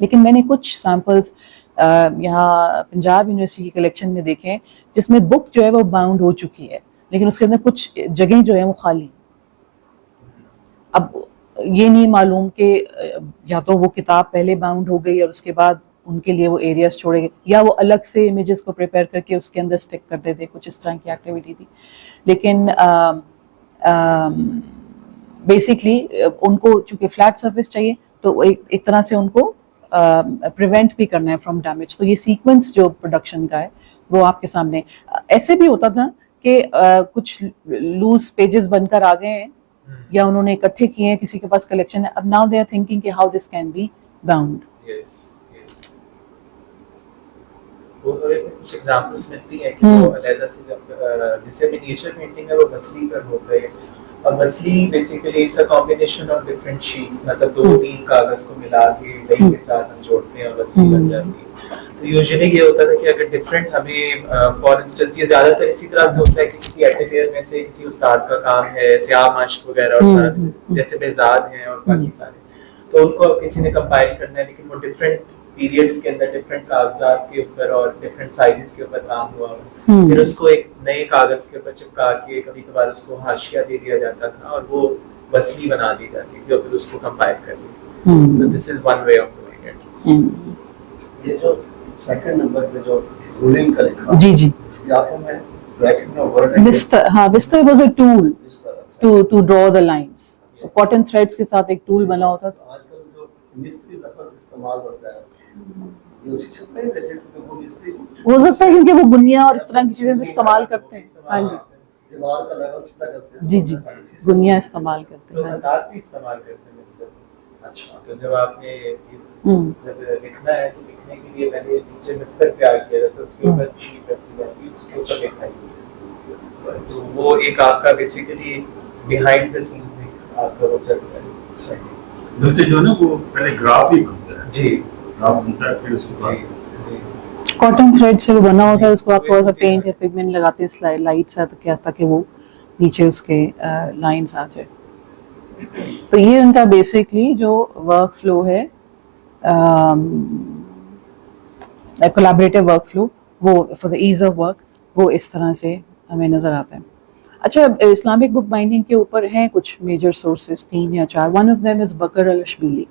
لیکن میں نے کچھ سیمپلز یہاں پنجاب یونیورسٹی کی کلیکشن میں دیکھیں جس میں بک جو ہے وہ باؤنڈ ہو چکی ہے لیکن اس کے اندر کچھ جگہیں جو ہیں وہ خالی. اب یہ نہیں معلوم کہ یا تو وہ کتاب پہلے باؤنڈ ہو گئی اور اس کے بعد ان کے لیے وہ ایریاز چھوڑے گئے یا وہ الگ سے امیجز کو پریپیئر کر کے اس کے اندر اسٹک کرتے تھے, کچھ اس طرح کی ایکٹیویٹی تھی. لیکن بیسکلی ان کو چونکہ فلیٹ سرفیس چاہیے تو ایک طرح سے ان کو پریونٹ بھی کرنا ہے فرام ڈیمیج. تو یہ سیکوینس جو پروڈکشن کا ہے وہ آپ کے سامنے. ایسے بھی ہوتا تھا کہ کچھ لوز پیجز بن کر آ گئے ہیں یا انہوں نے اکٹھے کیے ہیں, کسی کے پاس کلیکشن ہے, اب ناؤ دے آر تھنکنگ کہ how this can be bound. کچھ ایگزامپلس ملتی ہیں کہ وہ علیحدہ سے جیسے منیچر پینٹنگ ہے وہ وصلی پر ہوتا ہے اور وصلی basically it's a combination of different sheets, مطلب 2-3 کاغذ کو ملا کے لئی کے ساتھ ہم جوڑتے ہیں اور وصلی بن جاتی ہے. تو یوزلی یہ ہوتا تھا کہ اگر ڈفرینٹ ہمیں فار انسٹنس یہ زیادہ تر اسی طرح سے ہوتا ہے کہ کسی ایٹیلیئر میں سے کسی استاد کا کام ہے, سیاہ مشق وغیرہ اور جیسے بہزاد ہیں اور باقی سارے, تو ان کو کسی نے کمپائل کرنا ہے لیکن وہ ڈفرینٹ پیریڈس کے اندر ڈفرینٹ کاغذات کے اوپر اور ڈفرینٹ سائزز کے اوپر کام ہوا ہوا, پھر اس کو ایک نئے کاغذ کے اوپر چپکا کے کبھی کبھار اس کو حاشیہ دے دیا جاتا تھا اور وہ وصلی بنا دی جاتی تھی اور پھر اس کو کمپائل کر لیا. تو this is one way of doing it. یہ جو سیکنڈ نمبر پہ جو رولنگ کا لکھا جی جی یہاں میں بریکٹ میں ورڈ ہاں وسٹر was a tool to draw the lines. Cotton threads کے ساتھ ایک ٹول بنا ہوتا تھا. آج کل جو مستری لفظ استعمال ہوتا ہے یہ اسی سے نہیں ریلیٹڈ کہ وہ مستری ہو سکتا ہے کیونکہ وہ گنیا اور اس طرح کی چیزیں استعمال کرتے ہیں. ہاں جی دیوار کا لیول سیدھا کرتے ہیں. جی جی گنیا استعمال کرتے تو ہیں. خطاط بھی استعمال کرتے ہیں مستر. اچھا تو جب آپ نے جب لکھنا ہے تو لکھنے کے لیے پہلے نیچے مستر تیار کیا جاتا ہے, اس کے اوپر شیٹ رکھی جاتی ہے, اس کے اوپر لکھائی جاتی ہے. تو وہ ایک آپ کا بیسیکلی بیہائنڈ دا سین آپ کا وہ چلتا ہے. جو نا وہ پہلے گراف ہی بنتا ہے. جی گراف بنتا ہے پھر اس کے بعد کاٹن تھریڈ سے وہ بنا ہوتا ہے, اس کو آپ تھوڑا سا پینٹ یا پگمنٹ لگاتے ہیں لائٹ سے تاکہ وہ نیچے اس کے لائنز آ جائے. تو یہ ان کا بیسکلی جو ورک فلو ہے کولیبریٹو ورک فلو, وہ for the as of work وہ اس طرح سے ہمیں نظر آتا ہے. اچھا اسلامک بک بائنڈنگ کے اوپر ہیں کچھ میجر سورسز 3 یا 4. One of them is Bakr al Ishbili.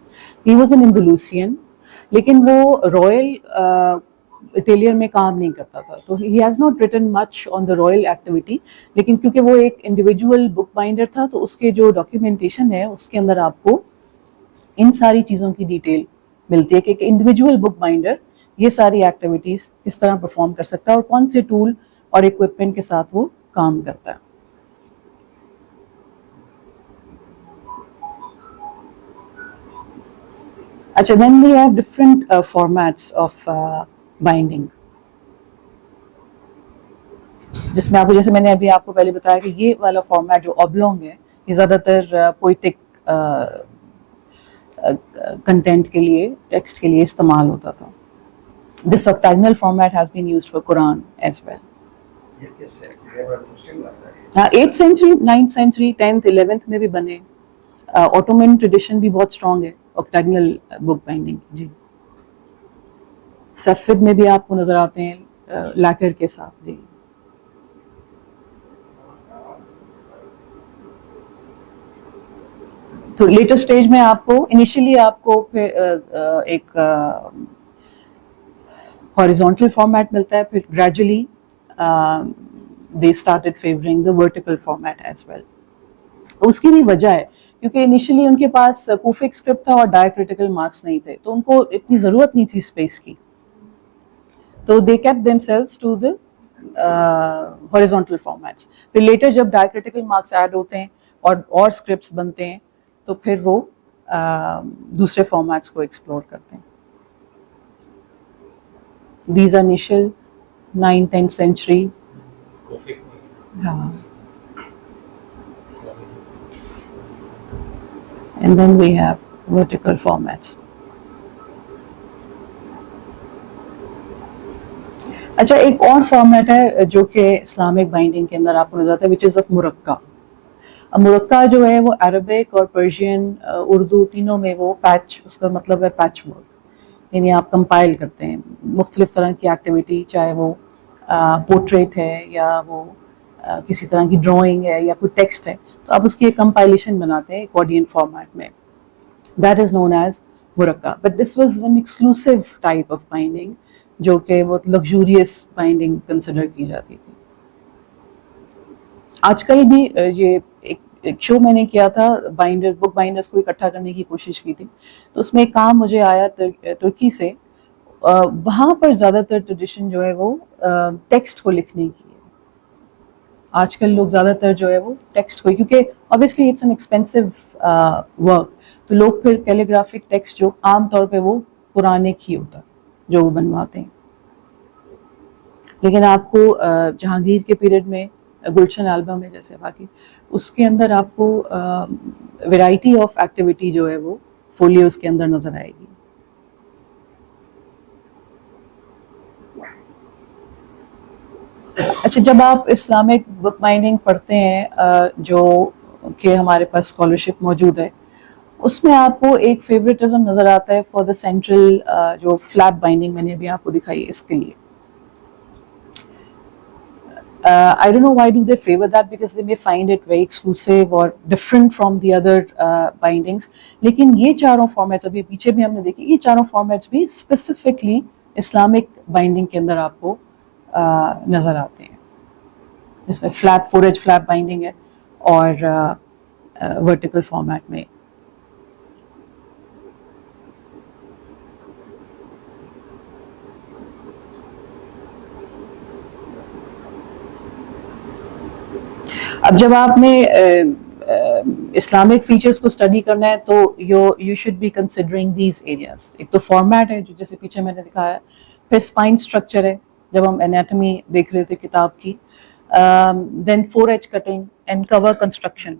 He was an Andalusian لیکن وہ رائل اٹیلیئر میں کام نہیں کرتا تھا, تو he has not return much on the Royal activity. لیکن کیونکہ وہ ایک انڈیویجول بک بائنڈر تھا تو اس کے جو ڈاکیومنٹیشن ہے اس کے اندر آپ کو ان ساری چیزوں کی ڈیٹیل ملتی ہے کہ ایک انڈیویجول بک بائنڈر یہ ساری ایکٹیویٹیز کس طرح پرفارم کر سکتا ہے اور کون سے ٹول اور اکوپمنٹ کے ساتھ وہ کام کرتا ہے. اچھا then we have different formats of binding, جس میں آپ کو جیسے میں نے ابھی آپ کو پہلے بتایا کہ یہ والا فارمیٹ جو اوبلونگ ہے یہ زیادہ تر پوئٹک کنٹینٹ کے لیے, ٹیکسٹ کے لیے استعمال ہوتا تھا. This octagonal format has been used for قرآن ایز ویل. یہ کس سے بڑا انٹرسٹنگ لگتا ہے. 8th century 9th century 10th 11th میں بھی بنے. اوٹومن ٹریڈیشن بھی بہت اسٹرانگ ہے آکٹاگنل بک بائنڈنگ. جی صفد میں بھی آپ کو نظر آتے ہیں لاکر کے ساتھ. جی تو لیٹر سٹیج میں آپ کو انیشلی آپ کو ایک ہاریزونٹل فارمیٹ ملتا ہے, پھر gradually they started favoring the vertical format as well. اس کی بھی وجہ ہے کیونکہ انیشلی ان کے پاس کوفک اسکرپٹ تھا اور ڈائیکریٹیکل مارکس نہیں تھے, تو ان کو اتنی ضرورت نہیں تھی اسپیس کی, تو they kept themselves to the horizontal formats. پھر لیٹر جب ڈائیکریٹیکل مارکس ایڈ ہوتے ہیں اور اسکرپٹس بنتے ہیں تو پھر وہ دوسرے فارمیٹس کو ایکسپلور کرتے ہیں. These are initial 9th 10th century. ہاں. And then we have vertical formats. اچھا ایک اور فارمیٹ ہے جو کہ اسلامک بائنڈنگ کے اندر آپ کو نظر آتا ہے which is of مرکہ. اب مرکہ جو ہے وہ عربک اور پرشین اردو تینوں میں وہ پیچ, اس کا مطلب ہے پیچ ورک, یعنی آپ کمپائل کرتے ہیں مختلف طرح کی ایکٹیویٹی, چاہے وہ پورٹریٹ ہے یا وہ کسی طرح کی ڈرائنگ ہے یا کوئی ٹیکسٹ ہے, تو آپ اس کی ایک کمپائلیشن بناتے ہیں ایکارڈین فارمیٹ میں. دیٹ از نون ایز مرکہ. But this was an exclusive type of binding جو کہ بہت لگژوریس بائنڈنگ کنسیڈر کی جاتی تھی. آج کل بھی یہ ایک شو میں نے کیا تھا, بائنڈر بک بائنڈرز کو اکٹھا کرنے کی کوشش کی تھی, تو اس میں ایک کام مجھے آیا ترکی سے. وہاں پر زیادہ تر ٹریڈیشن جو ہے وہ ٹیکسٹ کو لکھنے کی ہے. آج کل لوگ زیادہ تر جو ہے وہ ٹیکسٹ کو, کیونکہ obviously it's an expensive work, تو لوگ پھر کیلیگرافک ٹیکسٹ جو عام طور پہ وہ پرانے کی ہوتا جو وہ بنواتے ہیں. لیکن آپ کو جہانگیر کے پیریڈ میں گلشن البم ہے جیسے باقی, اس کے اندر آپ کو ویرائٹی آف ایکٹیویٹی جو ہے وہ فولیوز کے اندر نظر آئے گی. اچھا, جب آپ اسلامک بک بائنڈنگ پڑھتے ہیں جو کہ ہمارے پاس اسکالرشپ موجود ہے, اس میں آپ کو ایک فیوریٹزم نظر آتا ہے فار دا سینٹرل جو فلیپ بائنڈنگ میں نے ابھی آپ کو دکھائی ہے اس کے لیے. I don't know why do they favor that, because they may find it very exclusive or different from the other bindings. لیکن یہ چاروں فارمیٹس ابھی پیچھے بھی ہم نے دیکھی, یہ چاروں فارمیٹس بھی اسپیسیفکلی اسلامک بائنڈنگ کے اندر آپ کو نظر آتے ہیں, جس میں فلیپ 4H فلیپ بائنڈنگ ہے اور ورٹیکل فارمیٹ میں. اب جب آپ نے اسلامک فیچرز کو اسٹڈی کرنا ہے تو you should be considering these areas. ایک تو فارمیٹ ہے جو جیسے پیچھے میں نے دکھایا, پھر اسپائن اسٹرکچر ہے جب ہم انیٹمی دیکھ رہے تھے کتاب کی, then 4H cutting and cover construction.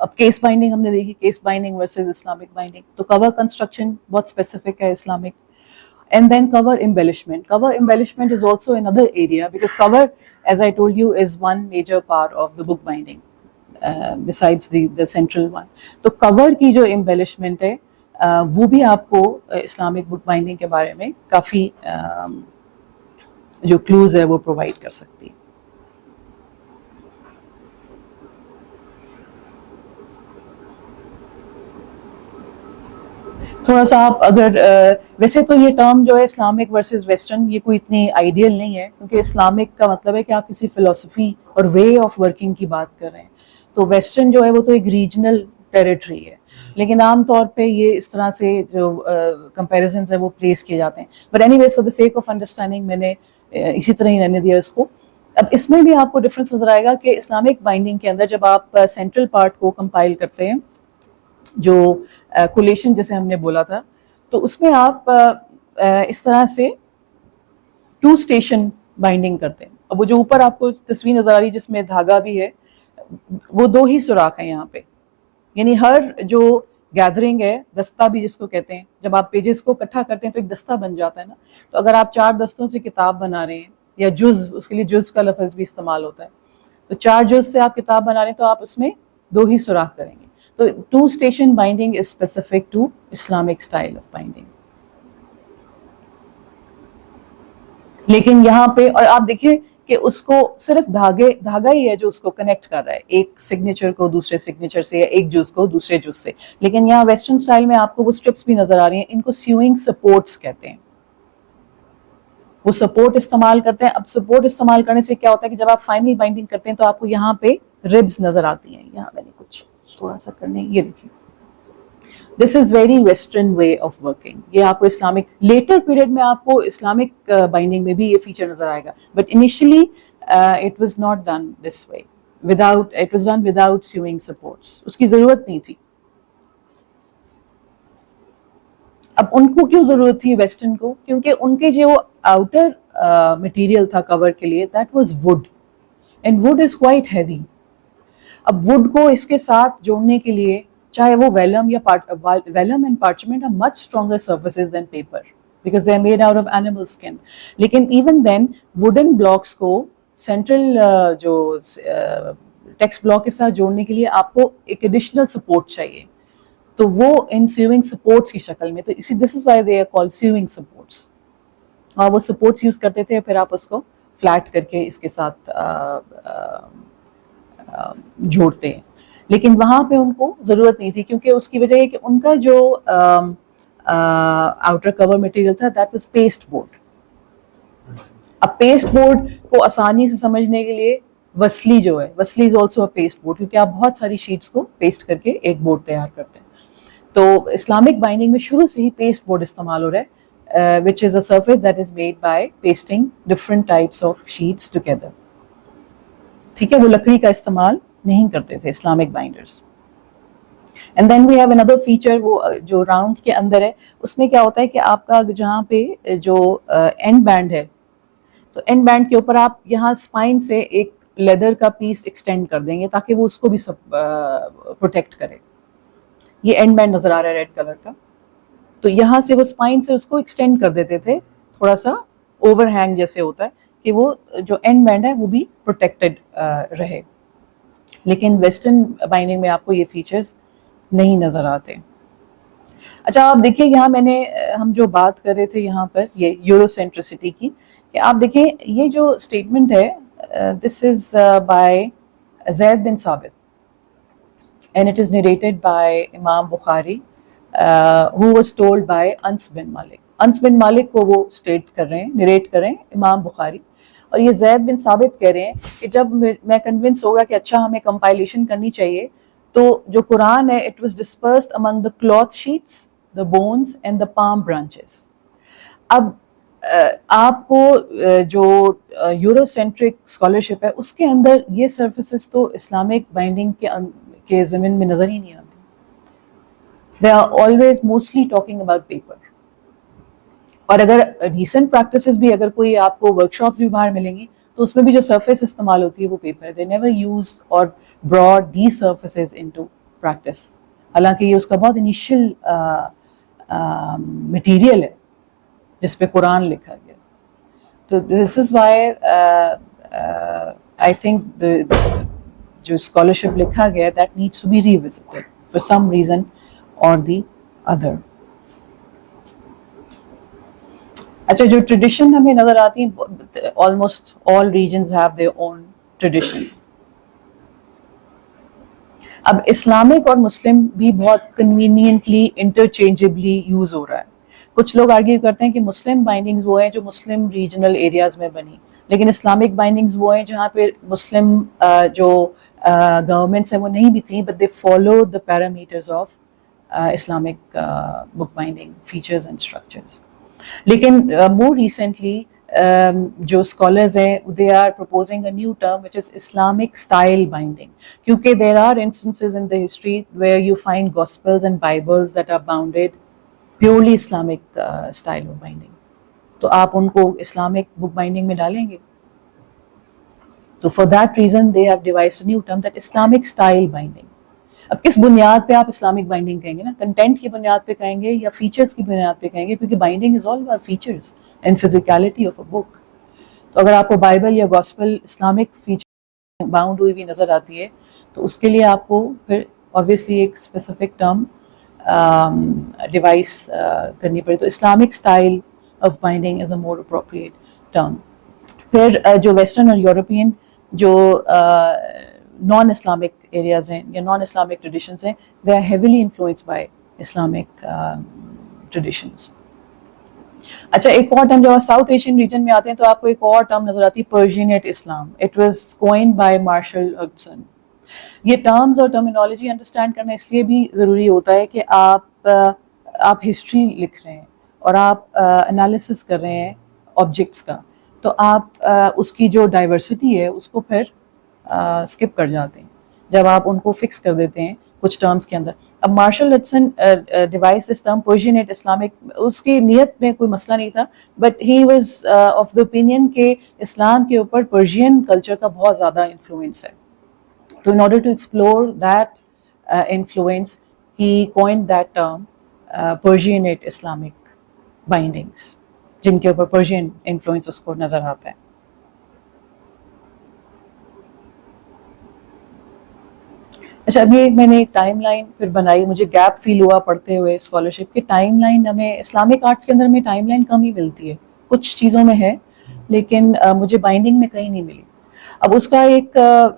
اب کیس بائنڈنگ ہم نے دیکھی, case binding versus Islamic binding, تو کور کنسٹرکشن بہت اسپیسیفک ہے Islamic. And then cover embellishment. Cover embellishment is also another area because cover, as I told you, is one major part of the book binding besides the central one. تو cover کی جو embellishment ہے وہ بھی آپ کو اسلامک بک بائنڈنگ کے بارے میں کافی جو کلوز ہے وہ پرووائڈ کر سکتی ہے. تھوڑا سا آپ اگر ویسے تو یہ ٹرم جو ہے اسلامک ورسز ویسٹرن, یہ کوئی اتنی آئیڈیل نہیں ہے, کیونکہ اسلامک کا مطلب ہے کہ آپ کسی فلسفی اور وے آف ورکنگ کی بات کر رہے ہیں, تو ویسٹرن جو ہے وہ تو ایک ریجنل ٹیریٹری ہے. لیکن عام طور پہ یہ اس طرح سے جو کمپیریزنز ہیں وہ پلیس کیے جاتے ہیں. But anyways for the sake of understanding میں نے اسی طرح ہی رہنے دیا اس کو. اب اس میں بھی آپ کو ڈفرینس نظر آئے گا کہ اسلامک بائنڈنگ کے اندر جب آپ سینٹرل پارٹ کو کمپائل کرتے ہیں, جو کولیشن جیسے ہم نے بولا تھا, تو اس میں آپ اس طرح سے 2 اسٹیشن بائنڈنگ کرتے ہیں. اب وہ جو اوپر آپ کو تصویر نظر آ رہی جس میں دھاگا بھی ہے, وہ 2 ہی سوراخ ہیں یہاں پہ, یعنی ہر جو گیدرنگ ہے, دستہ بھی جس کو کہتے ہیں, جب آپ پیجز کو اکٹھا کرتے ہیں تو ایک دستہ بن جاتا ہے نا. تو اگر آپ 4 دستوں سے کتاب بنا رہے ہیں, یا جز, اس کے لیے جز کا لفظ بھی استعمال ہوتا ہے, تو 4 جز سے آپ کتاب بنا رہے ہیں تو آپ اس میں 2 ہی سوراخ کریں گے. تو 2 station binding is specific to Islamic style of binding. لیکن یہاں پہ, اور آپ دیکھیے کہ اس کو صرف دھاگا ہی ہے جو اس کو کنیکٹ کر رہا ہے, ایک سگنیچر کو دوسرے سگنیچر سے, یا ایک جز کو دوسرے جز سے. لیکن یہاں ویسٹرن اسٹائل میں آپ کو وہ اسٹرپس بھی نظر آ رہی ہیں, ان کو سیوئنگ سپورٹس کہتے ہیں. وہ سپورٹ استعمال کرتے ہیں. اب سپورٹ استعمال کرنے سے کیا ہوتا ہے کہ جب آپ فائنل بائنڈنگ کرتے ہیں تو آپ کو یہاں پہ ربز نظر آتی ہیں. یہاں میں نے کچھ تھوڑا سا کرنے, یہ دیکھیں, this is very western way of working. یہ آپ کو اسلامک لیٹر پیریڈ میں آپ کو اسلامک بائنڈنگ میں بھی یہ فیچر نظر آئے گا, but initially it was not done this way, it was done without sewing supports. اس کی ضرورت نہیں تھی. اب ان کو کیوں ضرورت تھی ویسٹرن کو؟ کیونکہ ان کے جو آؤٹر مٹیریل تھا کور کے لیے, that was would, and would is quite heavy. اب وڈ کو اس کے ساتھ جوڑنے کے لیے, چاہے وہ ویلم یا whelm and parchment are much stronger surfaces than paper because they are made out of animal skin. لیکن even then wooden blocks کو سینٹرل جو ٹیکسٹ بلاک کے ساتھ جوڑنے کے لیے آپ کو ایک ایڈیشنل سپورٹ چاہیے. تو وہ ان سیونگ سپورٹس کی شکل میں, تو اسی this is why they are called sewing supports. اور وہ سپورٹس یوز کرتے تھے, پھر آپ اس کو فلیٹ کر کے اس کے ساتھ جوڑتے ہیں. لیکن وہاں پہ ان کو ضرورت نہیں تھی, کیونکہ اس کی وجہ یہ کہ ان کا جو آؤٹر کور مٹیریل تھا دیٹ واز پیسٹ بورڈ. اب پیسٹ بورڈ کو آسانی سے سمجھنے کے لیے وصلی جو ہے, وصلی is also a paste board, کیونکہ آپ بہت ساری شیٹس کو پیسٹ کر کے ایک بورڈ تیار کرتے ہیں. تو اسلامک بائنڈنگ میں شروع سے ہی پیسٹ بورڈ استعمال ہو رہا ہے, which is a surface that is made by pasting different types of sheets together. ٹھیک ہے, وہ لکڑی کا استعمال نہیں کرتے تھے Islamic binders. And then we have اندر فیچر, وہ جو راؤنڈ کے اندر ہے اس میں کیا ہوتا ہے کہ آپ کا جہاں پہ جو اینڈ بینڈ ہے, تو اینڈ بینڈ کے اوپر آپ یہاں اسپائن سے ایک لیدر کا پیس ایکسٹینڈ کر دیں گے تاکہ وہ اس کو بھی پروٹیکٹ کرے. یہ اینڈ بینڈ نظر آ رہا ہے ریڈ کلر کا, تو یہاں سے وہ اسپائن سے اس کو ایکسٹینڈ کر دیتے تھے, تھوڑا سا اوور ہینگ جیسے ہوتا ہے کہ وہ جو اینڈ بینڈ ہے وہ بھی پروٹیکٹڈ رہے. لیکن ویسٹرن بائنڈنگ میں آپ کو یہ فیچرز نہیں نظر آتے. اچھا آپ دیکھیے یہاں ہم جو بات کر رہے تھے یہاں پر یہ یورو سینٹرسٹی کی, کہ آپ دیکھیں یہ جو اسٹیٹمنٹ ہے, دس از بائی زید بن ثابت and it is narrated by Imam Bukhari, who was told by Ans bin Malik. Ans bin Malik کو وہ اسٹیٹ کر رہے ہیں, نریٹ کر رہے ہیں امام بخاری, اور یہ زید بن ثابت کہہ رہے ہیں کہ جب میں کنونس ہوگا کہ اچھا ہمیں کمپائلیشن کرنی چاہیے, تو جو قرآن ہے it was dispersed among the cloth sheets, the bones and the palm branches. اب آپ کو جو یورو سینٹرک اسکالرشپ ہے اس کے اندر یہ سرفیسز تو اسلامک بائنڈنگ کے زمین میں نظر ہی نہیں آتی. They are always mostly talking about paper. اور اگر ریسنٹ پریکٹسز بھی اگر کوئی آپ کو ورک شاپس بھی باہر ملیں گی تو اس میں بھی جو سرفیس استعمال ہوتی ہے وہ پیپر ہے. They never used or brought these surfaces into practice. حالانکہ یہ اس کا بہت انیشیل مٹیریل ہے جس پہ قرآن لکھا گیا. تو this is why I think جو اسکالرشپ لکھا گیا that needs to be revisited for some reason اور دی ادر. اچھا جو ٹریڈیشن ہمیں نظر آتی ہیں, almost all regions have their own tradition. اب اسلامک اور مسلم بھی بہت کنوینئنٹلی انٹرچینجبلی یوز ہو رہا ہے. کچھ لوگ آرگیو کرتے ہیں کہ مسلم بائنڈنگز وہ ہیں جو مسلم ریجنل ایریاز میں بنی, لیکن اسلامک بائنڈنگز وہ ہیں جہاں پہ مسلم جو گورنمنٹس ہیں وہ نہیں بھی تھیں, but they follow the parameters of Islamic book binding features and structures. لیکن مور ریسنٹلی جو اسکالرز ہیں they are proposing a new term which is Islamic style binding, کیونکہ there are instances in the history where you find gospels and Bibles that are bounded purely Islamic style of binding. تو آپ ان کو اسلامک بک بائنڈنگ میں ڈالیں گے. تو for that reason they have devised new term that Islamic style binding. اب کس بنیاد پہ آپ اسلامک بائنڈنگ کہیں گے نا, کنٹینٹ کی بنیاد پہ کہیں گے یا فیچرز کی بنیاد پہ کہیں گے, کیونکہ binding is all about features and physicality of a book. تو اگر آپ کو بائبل یا گاسپل اسلامک فیچر باؤنڈ ہوئی بھی نظر آتی ہے تو اس کے لیے آپ کو پھر آبویسلی ایک اسپیسیفک ٹرم ڈیوائس کرنی پڑے. تو Islamic style of binding is a more appropriate term. پھر جو ویسٹرن اور یورپین جو نان اسلامک ایریاز ہیں یا نان اسلامک ٹریڈیشنز ہیں, they are heavily influenced by Islamic traditions. اچھا ایک اور ٹرم جب آپ ساؤتھ ایشین ریجن میں آتے ہیں تو آپ کو ایک اور ٹرم نظر آتی ہے, Persianate Islam. It was coined by Marshall Hodgson. یہ ٹرمز اور ٹرمینالوجی انڈرسٹینڈ کرنا اس لیے بھی ضروری ہوتا ہے کہ آپ ہسٹری لکھ رہے ہیں اور آپ انالیسس کر رہے ہیں آبجیکٹس کا, تو آپ اس کی جو ڈائیورسٹی ہے اس کو پھر اسکپ کر جاتے ہیں جب آپ ان کو فکس کر دیتے ہیں کچھ ٹرمز کے اندر. اب Marshall Hodgson devise this term Persianate Islamic, اس کی نیت میں کوئی مسئلہ نہیں تھا, but he was of the opinion کہ اسلام کے اوپر پرشین کلچر کا بہت زیادہ انفلوئنس ہے. تو in order to explore that influence, he coined that term Persianate Islamic bindings, جن کے اوپر پرشین انفلوئنس اس کو نظر آتا ہے. اچھا ابھی میں نے ٹائم لائن پھر بنائی, مجھے گیپ فیل ہوا پڑھتے ہوئے اسکالرشپ کی ٹائم لائن. ہمیں اسلامک آرٹس کے اندر میں ٹائم لائن کم ہی ملتی ہے, کچھ چیزوں میں ہے لیکن مجھے بائنڈنگ میں کہیں نہیں ملی. اب اس کا ایک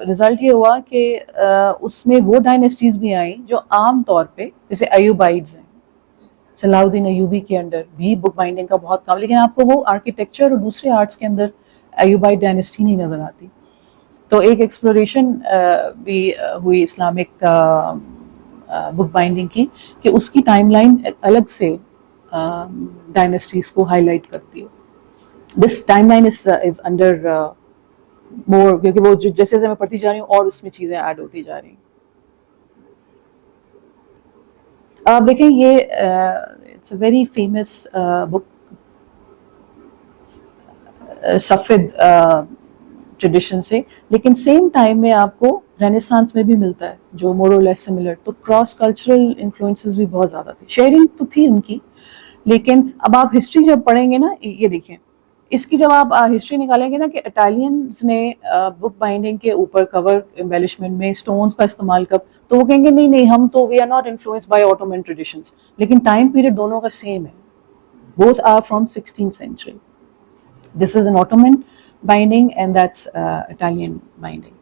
رزلٹ یہ ہوا کہ اس میں وہ ڈائنیسٹیز بھی آئیں جو عام طور پہ جیسے ایوبائڈز ہیں, صلاح الدین ایوبی کے انڈر بھی بک بائنڈنگ کا بہت کام, لیکن آپ کو وہ آرکیٹیکچر اور دوسرے آرٹس کے اندر ایوبائڈ ڈائنیسٹی نہیں نظر آتی. تو ایک ایکسپلوریشن بھی ہوئی اسلامک بک بائنڈنگ کی کہ اس کی ٹائم لائن الگ سے ڈائنیسٹیز کو ہائی لائٹ کرتی ہے. This time line is under more, کیونکہ وہ جیسے جیسے میں پڑھتی جا رہی ہوں اور اس میں چیزیں ایڈ ہوتی جا رہی ہیں. آپ دیکھیں یہ it's a very famous book, سفید ٹریڈیشن سے, لیکن سیم ٹائم میں آپ کو رینیسانس میں بھی ملتا ہے جو مور اور لیس سملر. تو کراس کلچرل انفلوئنسز بھی بہت زیادہ تھے, شیئرنگ تو تھی ان کی, لیکن اب آپ ہسٹری جب پڑھیں گے نا, یہ دیکھیں اس کی جب آپ ہسٹری نکالیں گے نا کہ اٹالینز نے بک بائنڈنگ کے اوپر کور ایمبیلشمنٹ میں اسٹونز کا استعمال کب, تو وہ کہیں گے نہیں نہیں ہم تو we are not influenced by Ottoman traditions, لیکن ٹائم پیریڈ دونوں کا سیم ہے, both are from 16th century. This is an Ottoman binding and that's Italian binding.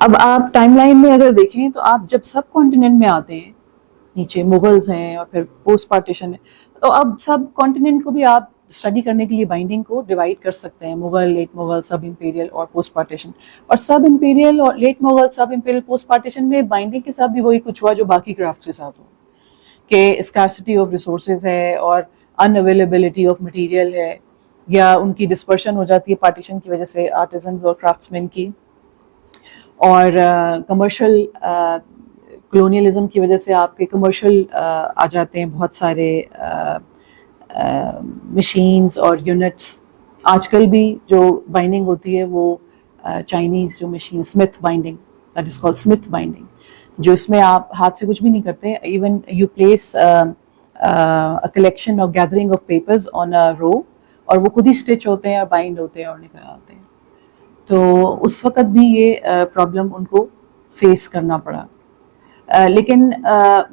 اب آپ ٹائم لائن میں اگر دیکھیں تو آپ جب سب کانٹیننٹ میں آتے ہیں, نیچے مغلز ہیں اور پھر پوسٹ پارٹیشن ہے, تو اب سب کانٹیننٹ کو بھی آپ اسٹڈی کرنے کے لیے بائنڈنگ کو ڈیوائڈ کر سکتے ہیں, مغل, لیٹ مغل, سب امپیریل اور پوسٹ پارٹیشن. اور سب امپیریل اور لیٹ مغل, سب امپیریل, پوسٹ پارٹیشن میں بائنڈنگ کے ساتھ بھی وہی کچھ ہوا جو باقی کرافٹس کے ساتھ ہو, کہ اسکارسٹی آف ریسورسز ہے اور ان اویلیبلٹی آف مٹیریل ہے, یا ان کی ڈسپرشن ہو جاتی ہے پارٹیشن کی وجہ سے آرٹیزنز اور کرافٹس مین کی, اور کمرشل کلونیلزم کی وجہ سے آپ کے کمرشل آ جاتے ہیں بہت سارے مشینز اور یونٹس. آج کل بھی جو بائنڈنگ ہوتی ہے وہ چائنیز جو machine Smith binding, that is called Smith binding, جو اس میں آپ ہاتھ سے کچھ بھی نہیں کرتے, ایون یو پلیس کلیکشن اور گیدرنگ آف پیپرز آن اے رو, اور وہ خود ہی اسٹچ ہوتے ہیں اور بائنڈ ہوتے ہیں اور نکل آتے ہیں. تو اس وقت بھی یہ پرابلم ان کو فیس کرنا پڑا. لیکن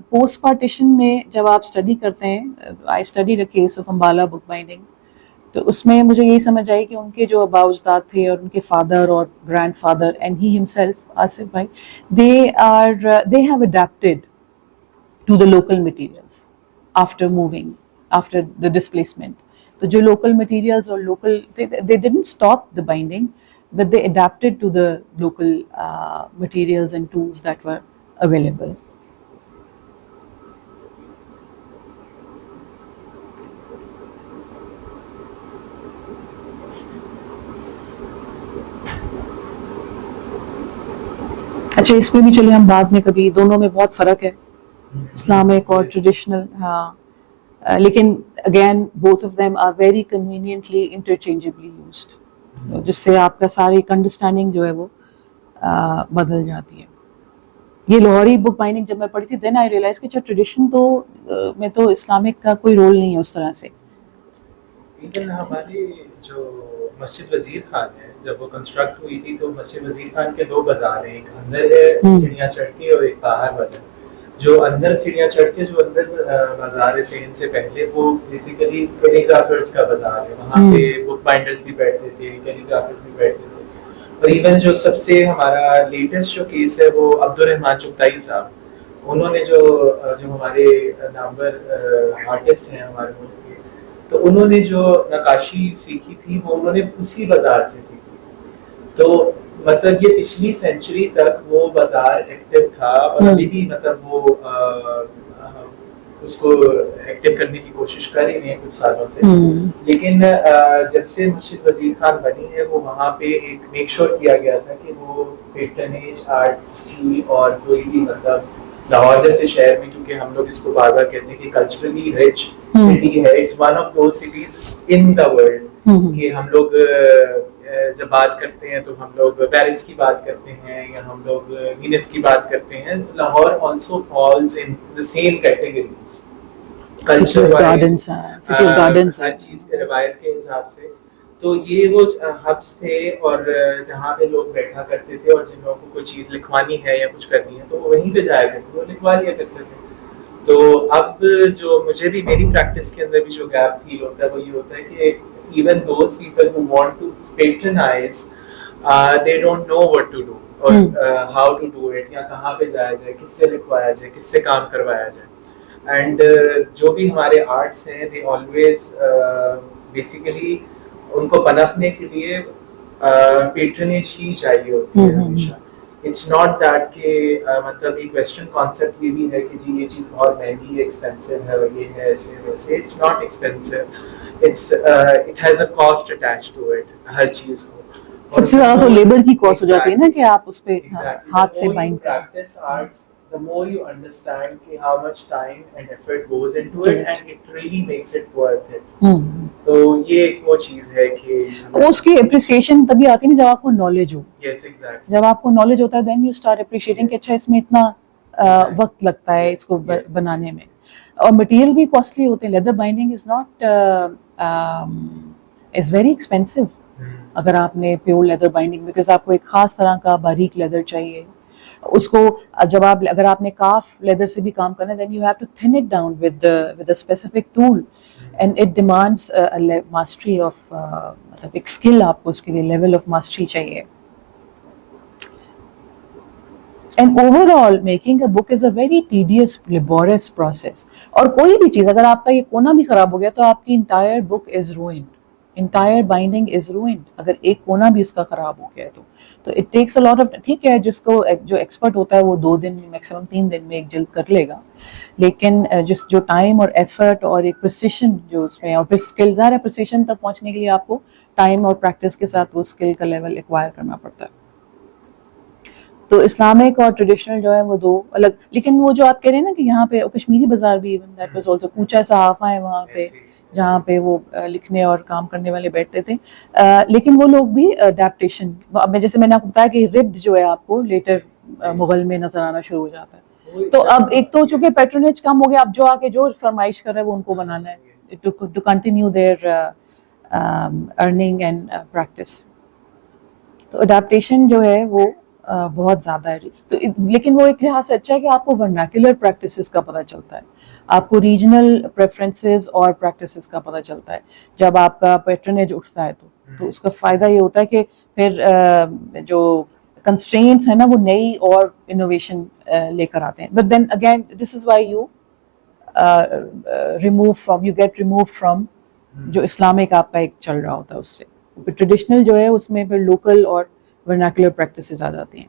پوسٹ پارٹیشن میں جب آپ اسٹڈی کرتے ہیں, I study the case of Ambala book binding, تو اس میں مجھے یہی سمجھ آئی کہ ان کے جو آباء و اجداد تھے اور ان کے فادر اور grand father and he himself Asif بھائی, they have adapted to the local materials after moving, after the displacement. تو جو local materials اور local, they didn't stop the binding, but they adapted to the local materials and tools that were available. اچھا اس میں بھی چلے ہم بعد میں کبھی, دونوں میں بہت فرق ہے, اسلامک اور ٹریڈیشنل. ہاں لیکن again both of them are very conveniently interchangeably used, جس سے آپ کا ساری ایک انڈرسٹینڈنگ جو ہے وہ بدل جاتی ہے. یہ لاہوری بک بائنڈنگ جب میں پڑھی تھی, دین آئی ریئلائز کہ ٹریڈیشن تو میں تو اسلامک کا کوئی رول نہیں ہے اس طرح سے. ایون ہماری جو مسجد وزیر خان ہے, جب وہ کنسٹرکٹ ہوئی تھی تو مسجد وزیر خان کے دو بازار ہیں, ایک اندر ہے سیڑھیاں چڑھ کے اور ایک باہر والا. جو اندر سیڑھیاں چڑھ کے جو اندر بازار ہے سین سے پہلے, وہ بیسیکلی کیلی گرافرز کا بازار ہے, وہاں پہ بک بائنڈرز بھی بیٹھتے تھے, کیلی گرافرز بھی بیٹھتے تھے. اور ایون جو سب سے ہمارا لیٹسٹ جو کیس ہے وہ عبدالرحمان چغتائی صاحب, انہوں نے جو ہمارے نامور آرٹسٹ ہیں ہمارے ملک کے, تو انہوں نے جو نقاشی سیکھی تھی وہ انہوں نے اسی بازار سے سیکھی. تو مطلب یہ پچھلی سینچری تک وہ بازار ایکٹیو تھا, اور ابھی بھی مطلب وہ اس کو ایکٹیو کرنے کی کوشش کر رہی ہیں کچھ سالوں سے. لیکن جب سے مسجد وزیر خان بنی ہے, وہ وہاں پہ ایک میک شور کیا گیا تھا کہ وہ پیٹرنیج آرٹ کی, اور کوئی بھی مطلب لاہور جیسے شہر میں, کیونکہ ہم لوگ اس کو بار بار کہتے ہیں کہ کلچرلی رچ سٹی ہے, it's one of those cities in the world, کہ ہم لوگ جب بات کرتے ہیں تو ہم لوگ پیرس کی بات کرتے ہیں یا ہم لوگ وینس کی بات کرتے ہیں, Lahore also falls in the same category, culture gardens city of gardens ہر چیز کے روایت کے حساب سے. تو یہ وہ ہبس تھے اور جہاں پہ لوگ بیٹھا کرتے تھے اور جن لوگوں کو کوئی چیز لکھوانی ہے یا کچھ کرنی ہے تو وہ وہیں پہ جایا کرتے تھے, وہ لکھوا لیا کرتے تھے. تو اب جو مجھے بھی میری پریکٹس کے اندر بھی جو گیپ فیل ہوتا ہے وہ یہ ہوتا ہے کہ even those people who want to patronize they don't know what to do or how to do it, یا کہاں پہ جایا جائے, کس سے لکھوایا جائے, کس سے کام کروایا جائے. اینڈ جو بھی ہمارے آرٹس ہیں they always basically ان کو پنپنے کے لیے پیٹرنیج ہی چاہیے ہوتی ہے ہمیشہ. اٹس ناٹ دیٹ کہ مطلب ایک ویسٹرن کانسیپٹ یہ بھی ہے کہ جی یہ چیز بہت مہنگی ہے, ایکسپینسو ہے, اور یہ ہے ایسے ویسے. It's not expensive, it has a cost attach to it ہر چیز کو. سب سے زیادہ تو لیبر کی کاسٹ ہو جاتی ہے نا کہ آپ اس پہ ہاتھ سے بائنڈ کریں. The more you understand کہ how much time and effort goes into it and it really makes it worth it. تو یہ ایک وہ چیز ہے کہ اس کی اپریسیشن تبھی آتی ہے نا جب آپ کو نالج ہو. yes exactly. جب آپ کو نالج ہوتا ہے then you start appreciating کہ اچھا اس میں اتنا وقت لگتا ہے اس کو بنانے میں, اور مٹیریل بھی کاسٹلی ہوتے ہیں. Leather binding is not is very expensive اگر آپ نے پیور لیدر بائنڈنگ, بیکاز آپ کو ایک خاص طرح کا باریک لیدر چاہیے. اس کو جب آپ اگر آپ نے کاف لیدر سے بھی کام کرنا ہے then you have to thin it down with a specific tool and it demands a mastery of مطلب ایک اسکل آپ کو اس کے لیے لیول آف ماسٹری چاہیے. And overall making a book is a very tedious, laborious process. اور کوئی بھی چیز اگر آپ کا یہ کونا بھی خراب ہو گیا تو آپ کی entire book is ruined. Entire binding is ruined. اگر ایک کونا بھی اس کا خراب ہو گیا تو it takes a lot of, ٹھیک ہے جس کو جو ایکسپرٹ ہوتا ہے وہ 2 دن میکسیمم 3 دن میں ایک جلد کر لے گا, لیکن جو ٹائم اور ایفرٹ اور ایک پریسیشن جو اس میں, اور پھر اسکل ظاہر ہے پریسیشن تک پہنچنے کے لیے آپ کو ٹائم اور پریکٹس کے ساتھ وہ اسکل کا لیول ایکوائر کرنا پڑتا ہے. تو اسلامک اور ٹریڈیشنل جو ہے وہ 2 الگ, لیکن وہ جو آپ کہہ رہے ہیں نا کہ یہاں پہ کشمیری بازار بھی ایون دیٹ واز آلسو کوچا صحافہ ہے وہاں پہ جہاں پہ وہ لکھنے اور کام کرنے والے بیٹھتے تھے, لیکن وہ لوگ بھی اڈیپٹیشن, جیسے میں نے آپ کو بتایا کہ ربڈ جو ہے آپ کو لیٹر مغل میں نظر آنا شروع ہو جاتا ہے. تو اب ایک تو چونکہ پیٹرنیج کم ہو گیا, اب جو آ کے جو فرمائش کر رہا ہے وہ ان کو بنانا ہے to continue their earning and practice. تو اڈیپٹیشن جو ہے وہ بہت زیادہ ہے. تو لیکن وہ ایک لحاظ سے اچھا ہے کہ آپ کو ورنیکولر پریکٹسز کا پتہ چلتا ہے, آپ کو ریجنل پریفرنسز اور پریکٹسز کا پتہ چلتا ہے. جب آپ کا پیٹرنیج اٹھتا ہے تو اس کا فائدہ یہ ہوتا ہے کہ پھر جو کنسٹرینٹس ہیں نا وہ نئی اور انوویشن لے کر آتے ہیں. But then again this is why you get remove from جو اسلامک آپ کا ایک چل رہا ہوتا ہے اس سے. ٹریڈیشنل جو ہے اس میں پھر لوکل اور ورنیکولر پریکٹسز آ جاتی ہیں.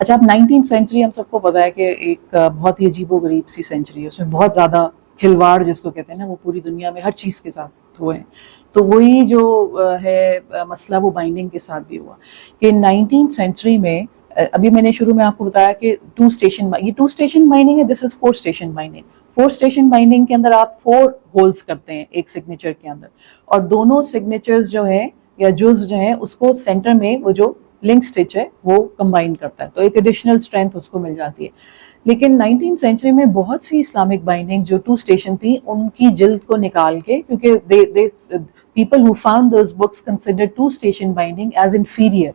اچھا, اب 19th سینچری ہم سب کو پتا ہے کہ ایک بہت ہی عجیب و غریب سی سینچری ہے, اس میں بہت زیادہ کھلواڑ جس کو کہتے ہیں نا وہ پوری دنیا میں ہر چیز کے ساتھ ہوئے ہیں. تو وہی جو ہے مسئلہ وہ بائنڈنگ کے ساتھ بھی ہوا کہ 19th سینچری میں, ابھی میں نے شروع میں آپ کو بتایا کہ 2 اسٹیشن بائنڈنگ ہے, this is 4 station binding. 4 station binding کے اندر آپ 4 ہولز کرتے ہیں ایک سگنیچر کے اندر, اور دونوں سگنیچرز جو ہیں یا جز جو ہیں اس کو سینٹر میں وہ جو لنک سٹچ ہے وہ کمبائن کرتا ہے, تو ایک ایڈیشنل اسٹرینتھ اس کو مل جاتی ہے. لیکن 19th سینچری میں بہت سی اسلامک بائنڈنگ جو 2 اسٹیشن تھی ان کی جلد کو نکال کے, کیونکہ people who found those books considered 2 station binding as inferior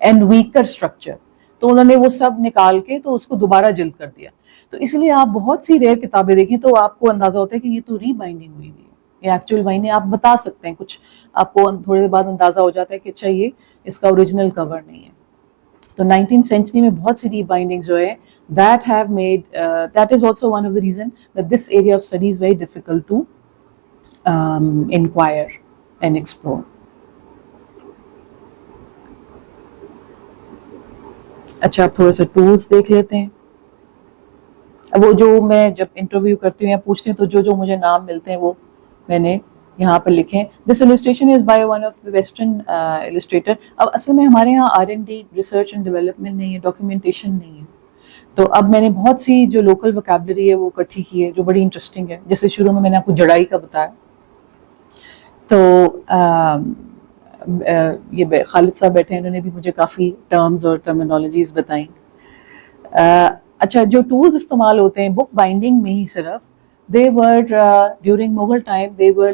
and weaker structure, تو انہوں نے وہ سب نکال کے تو اس کو دوبارہ جلد کر دیا. تو اس لیے آپ بہت سی ریئر کتابیں دیکھیں تو آپ کو اندازہ ہوتا ہے کہ یہ تو ری بائنڈنگ ہوئی ہوئی ہے, یہ ایکچوئل بائنڈنگ آپ بتا سکتے ہیں, کچھ آپ کو تھوڑے دیر بعد اندازہ ہو جاتا ہے کہ اچھا یہ اس کا اوریجنل کور نہیں ہے. تو 19th سینچری میں بہت سی ری بائنڈنگ جو ہے that have made that is also one of the reason that this area of study is very difficult to inquire and explore. اچھا, آپ تھوڑے سے ٹولس دیکھ لیتے ہیں. وہ جو میں جب انٹرویو کرتی ہوں یا پوچھتی ہوں تو جو مجھے نام ملتے ہیں وہ میں نے یہاں پر لکھے. دس illustration is by one of the western illustrator. اب اصل میں ہمارے یہاں R&D ریسرچ اینڈ ڈیولپمنٹ نہیں ہے, ڈاکیومنٹیشن نہیں ہے, تو اب میں نے بہت سی جو لوکل وکیبلری ہے وہ اکٹھی کی ہے جو بڑی انٹرسٹنگ ہے. جیسے شروع میں نے آپ کو جڑائی کا بتایا, تو یہ خالد صاحب بیٹھے ہیں, انہوں نے بھی مجھے کافی ٹرمز اور ٹرمینالوجیز بتائیں. اچھا جو ٹولز استعمال ہوتے ہیں بک بائنڈنگ میں ہی صرف they were during Mughal time they were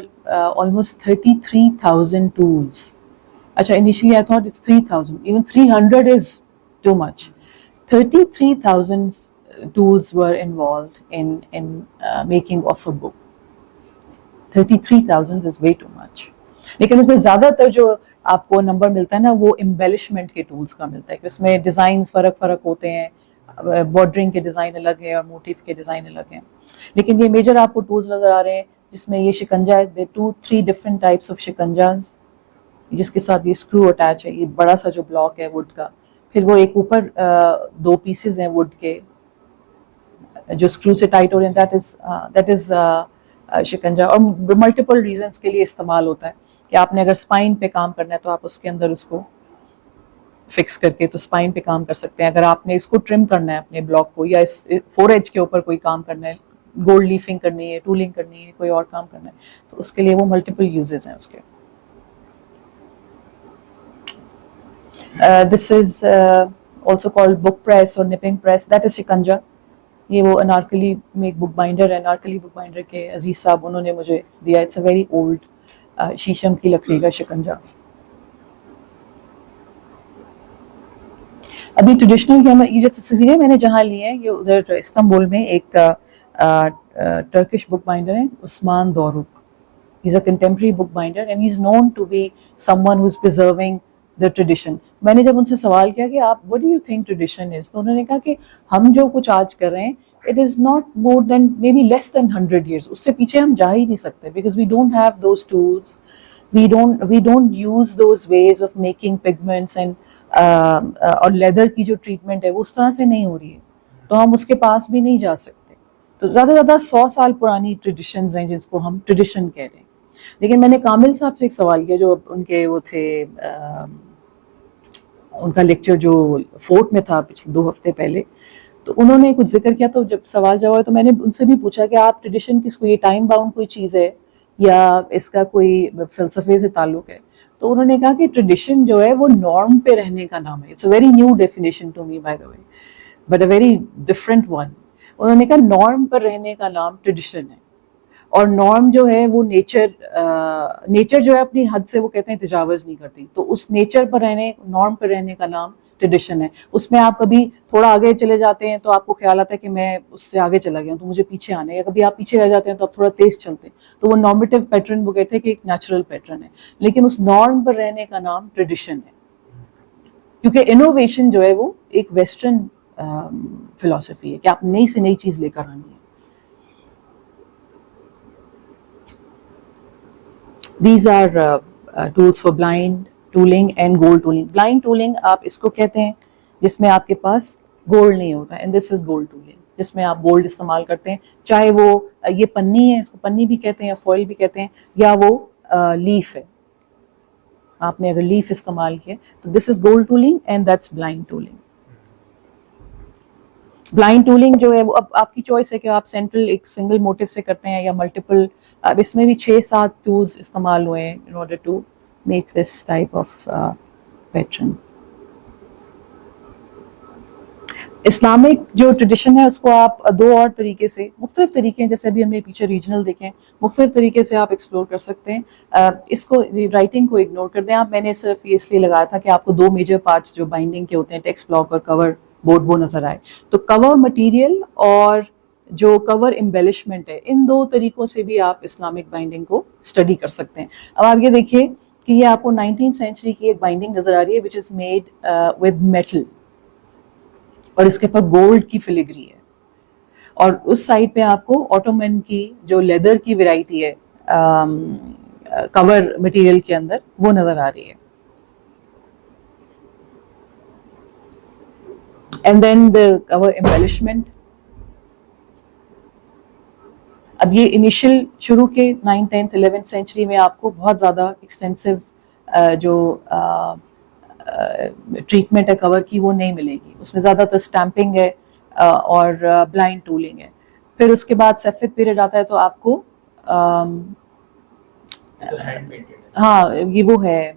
almost 33,000 tools. Acha, initially I thought it's 3,000. Even 300 is too much. 33,000 tools were involved in making of a book. 33,000 is way too much. لیکن اس میں زیادہ تر جو آپ کو نمبر ملتا ہے نا وہ امبیلشمنٹ کے ٹولز کا ملتا ہے کہ اس میں ڈیزائنز فرق ہوتے ہیں, بارڈرنگ کے ڈیزائن الگ ہے اور موٹیف کے ڈیزائن الگ ہیں. لیکن یہ میجر آپ کو ٹولز نظر آ رہے ہیں جس میں یہ شکنجا ہے, 2-3 ڈفرنٹ ٹائپس آف شکنجاز جس کے ساتھ یہ اسکرو اٹیچ ہے, یہ بڑا سا جو بلاک ہے ووڈ کا, پھر وہ ایک اوپر 2 پیسز ہیں ووڈ کے جو اسکرو سے ٹائٹ ہو رہے ہیں, دیٹ از شکنجا. اور ملٹیپل ریزنس کے لیے استعمال ہوتا ہے کہ آپ نے اگر اسپائن پہ کام کرنا ہے تو آپ اس کے اندر اس کو فکس کر کے تو اسپائن پہ کام کر سکتے ہیں. اگر آپ نے اس کو ٹرم کرنا ہے اپنے بلاک کو یا اس 4 ایج کے اوپر کوئی کام کرنا ہے, گولڈ لیفنگ کرنی ہے, ٹولنگ کرنی ہے, کوئی اور کام کرنا ہے, تو اس کے لیے وہ ملٹیپل یوزز ہیں اس کے. This is also called book press or nipping press. That is شکنجا. یہ وہ انارکلی میں ایک بک بائنڈر ہے, انارکلی بک بائنڈر کے عزیز صاحب انہوں نے مجھے دیا. اٹس اے ویری اولڈ شیشم کی لکڑی کا شکنجا. ابھی ٹریڈیشنل یہ جو تصویریں میں نے جہاں لی ہیں یہ ادھر استنبول میں ایک ٹرکش بک بائنڈر ہیں عثمان دوروک. He is a contemporary bookbinder and he is known to be someone who is preserving the tradition. میں نے جب ان سے سوال کیا کہ آپ what do you think tradition is, تو انہوں نے کہا کہ ہم جو کچھ آج کر رہے ہیں it is not more than maybe less than 100 years. اس سے پیچھے ہم جا ہی نہیں سکتے because we don't have those tools, we don't use those ways of making pigments and اور لیدر کی جو ٹریٹمنٹ ہے وہ اس طرح سے نہیں ہو رہی ہے, تو ہم اس کے پاس بھی نہیں جا سکتے. تو زیادہ سے زیادہ 100 سال پرانی ٹریڈیشنز ہیں جس کو ہم ٹریڈیشن کہہ رہے ہیں. لیکن میں نے کامل صاحب سے ایک سوال کیا جو ان کے وہ تھے, ان کا لیکچر جو فورٹ میں تھا پچھلے 2 ہفتے پہلے, تو انہوں نے کچھ ذکر کیا, تو جب سوال جواب تو میں نے ان سے بھی پوچھا کہ آپ ٹریڈیشن کس کو, یہ ٹائم باؤنڈ کوئی چیز ہے یا اس کا کوئی فلسفے سے تعلق ہے, تو انہوں نے کہا کہ ٹریڈیشن جو ہے وہ نارم پہ رہنے کا نام ہے. It's a very new definition to me by the way but a very different one. انہوں نے کہا نارم پر رہنے کا نام ٹریڈیشن ہے, اور نارم جو ہے وہ نیچر جو ہے اپنی حد سے وہ کہتے ہیں تجاوز نہیں کرتی, تو اس نیچر پر رہنے, نارم پر رہنے کا نام ٹریڈیشن ہے. اس میں آپ کبھی تھوڑا آگے چلے جاتے ہیں تو آپ کو خیال آتا ہے کہ میں اس سے آگے چلا گیا ہوں تو مجھے پیچھے آنا ہے, یا کبھی آپ پیچھے رہ جاتے ہیں تو آپ تھوڑا تیز چلتے ہیں, تو وہ نارمیٹیو پیٹرن وہ کہتے ہیں کہ ایک نیچرل پیٹرن ہے. لیکن اس نارم پر رہنے کا نام ٹریڈیشن ہے, کیونکہ انوویشن جو ہے وہ ایک ویسٹرن فلسفی ہے کہ آپ نئی سے نئی چیز لے کر آنی ہے. These are tools for blind tooling and gold tooling. Blind tooling آپ اس کو کہتے ہیں جس میں آپ کے پاس گولڈ نہیں ہوتا, and this is gold tooling جس میں آپ گولڈ استعمال کرتے ہیں, چاہے وہ یہ پنی ہے, اس کو پنی بھی کہتے ہیں یا فوائل بھی کہتے ہیں, یا وہ لیف ہے, آپ نے اگر لیف استعمال کیا تو this is gold tooling and that's blind tooling. Blind tooling جو ہے وہ اب آپ کی چوائس ہے کہ آپ سینٹرل ایک سنگل موٹیو سے کرتے ہیں یا ملٹیپل. اب اس میں بھی 6-7 ٹولز استعمال ہوئے ہیں in order to make this type of pattern. Islamic جو ٹریڈیشن ہے اس کو آپ 2 اور طریقے سے, مختلف طریقے ہیں, جیسے ابھی ہم نے پیچھے ریجنل دیکھیں, مختلف طریقے سے آپ ایکسپلور کر سکتے ہیں. اس کو رائٹنگ کو اگنور کر دیں آپ. میں نے صرف یہ اس لیے لگایا تھا کہ آپ کو 2 میجر پارٹس جو بائنڈنگ کے ہوتے ہیں, ٹیکسٹ بلاک اور کور بورڈ, وہ نظر آئے. تو کور مٹیریل اور جو کور امبیلشمنٹ ہے, ان 2 طریقوں سے بھی آپ اسلامک بائنڈنگ کو اسٹڈی کر سکتے ہیں. اب آپ یہ دیکھیے کہ یہ آپ کو 19th سینچری کی ایک بائنڈنگ نظر آ رہی ہے وچ از میڈ ود میٹل, اور اس کے اوپر گولڈ کی فلیگری ہے, اور اس سائڈ پہ آپ کو آٹومن کی جو لیدر کی ویرائٹی ہے کور مٹیریل کے اندر وہ نظر آ رہی ہے. اینڈ دین دا کور ایمبیلشمنٹ. اب یہ انیشل شروع کے 9th 10th 11th سینچری میں آپ کو بہت زیادہ ایکسٹینسو جو ٹریٹمنٹ ہے کور کی وہ نہیں ملے گی, اس میں زیادہ تر اسٹیمپنگ ہے اور بلائنڈ ٹولنگ ہے. پھر اس کے بعد سیفد پیریڈ آتا ہے تو آپ کو ہاں یہ وہ ہے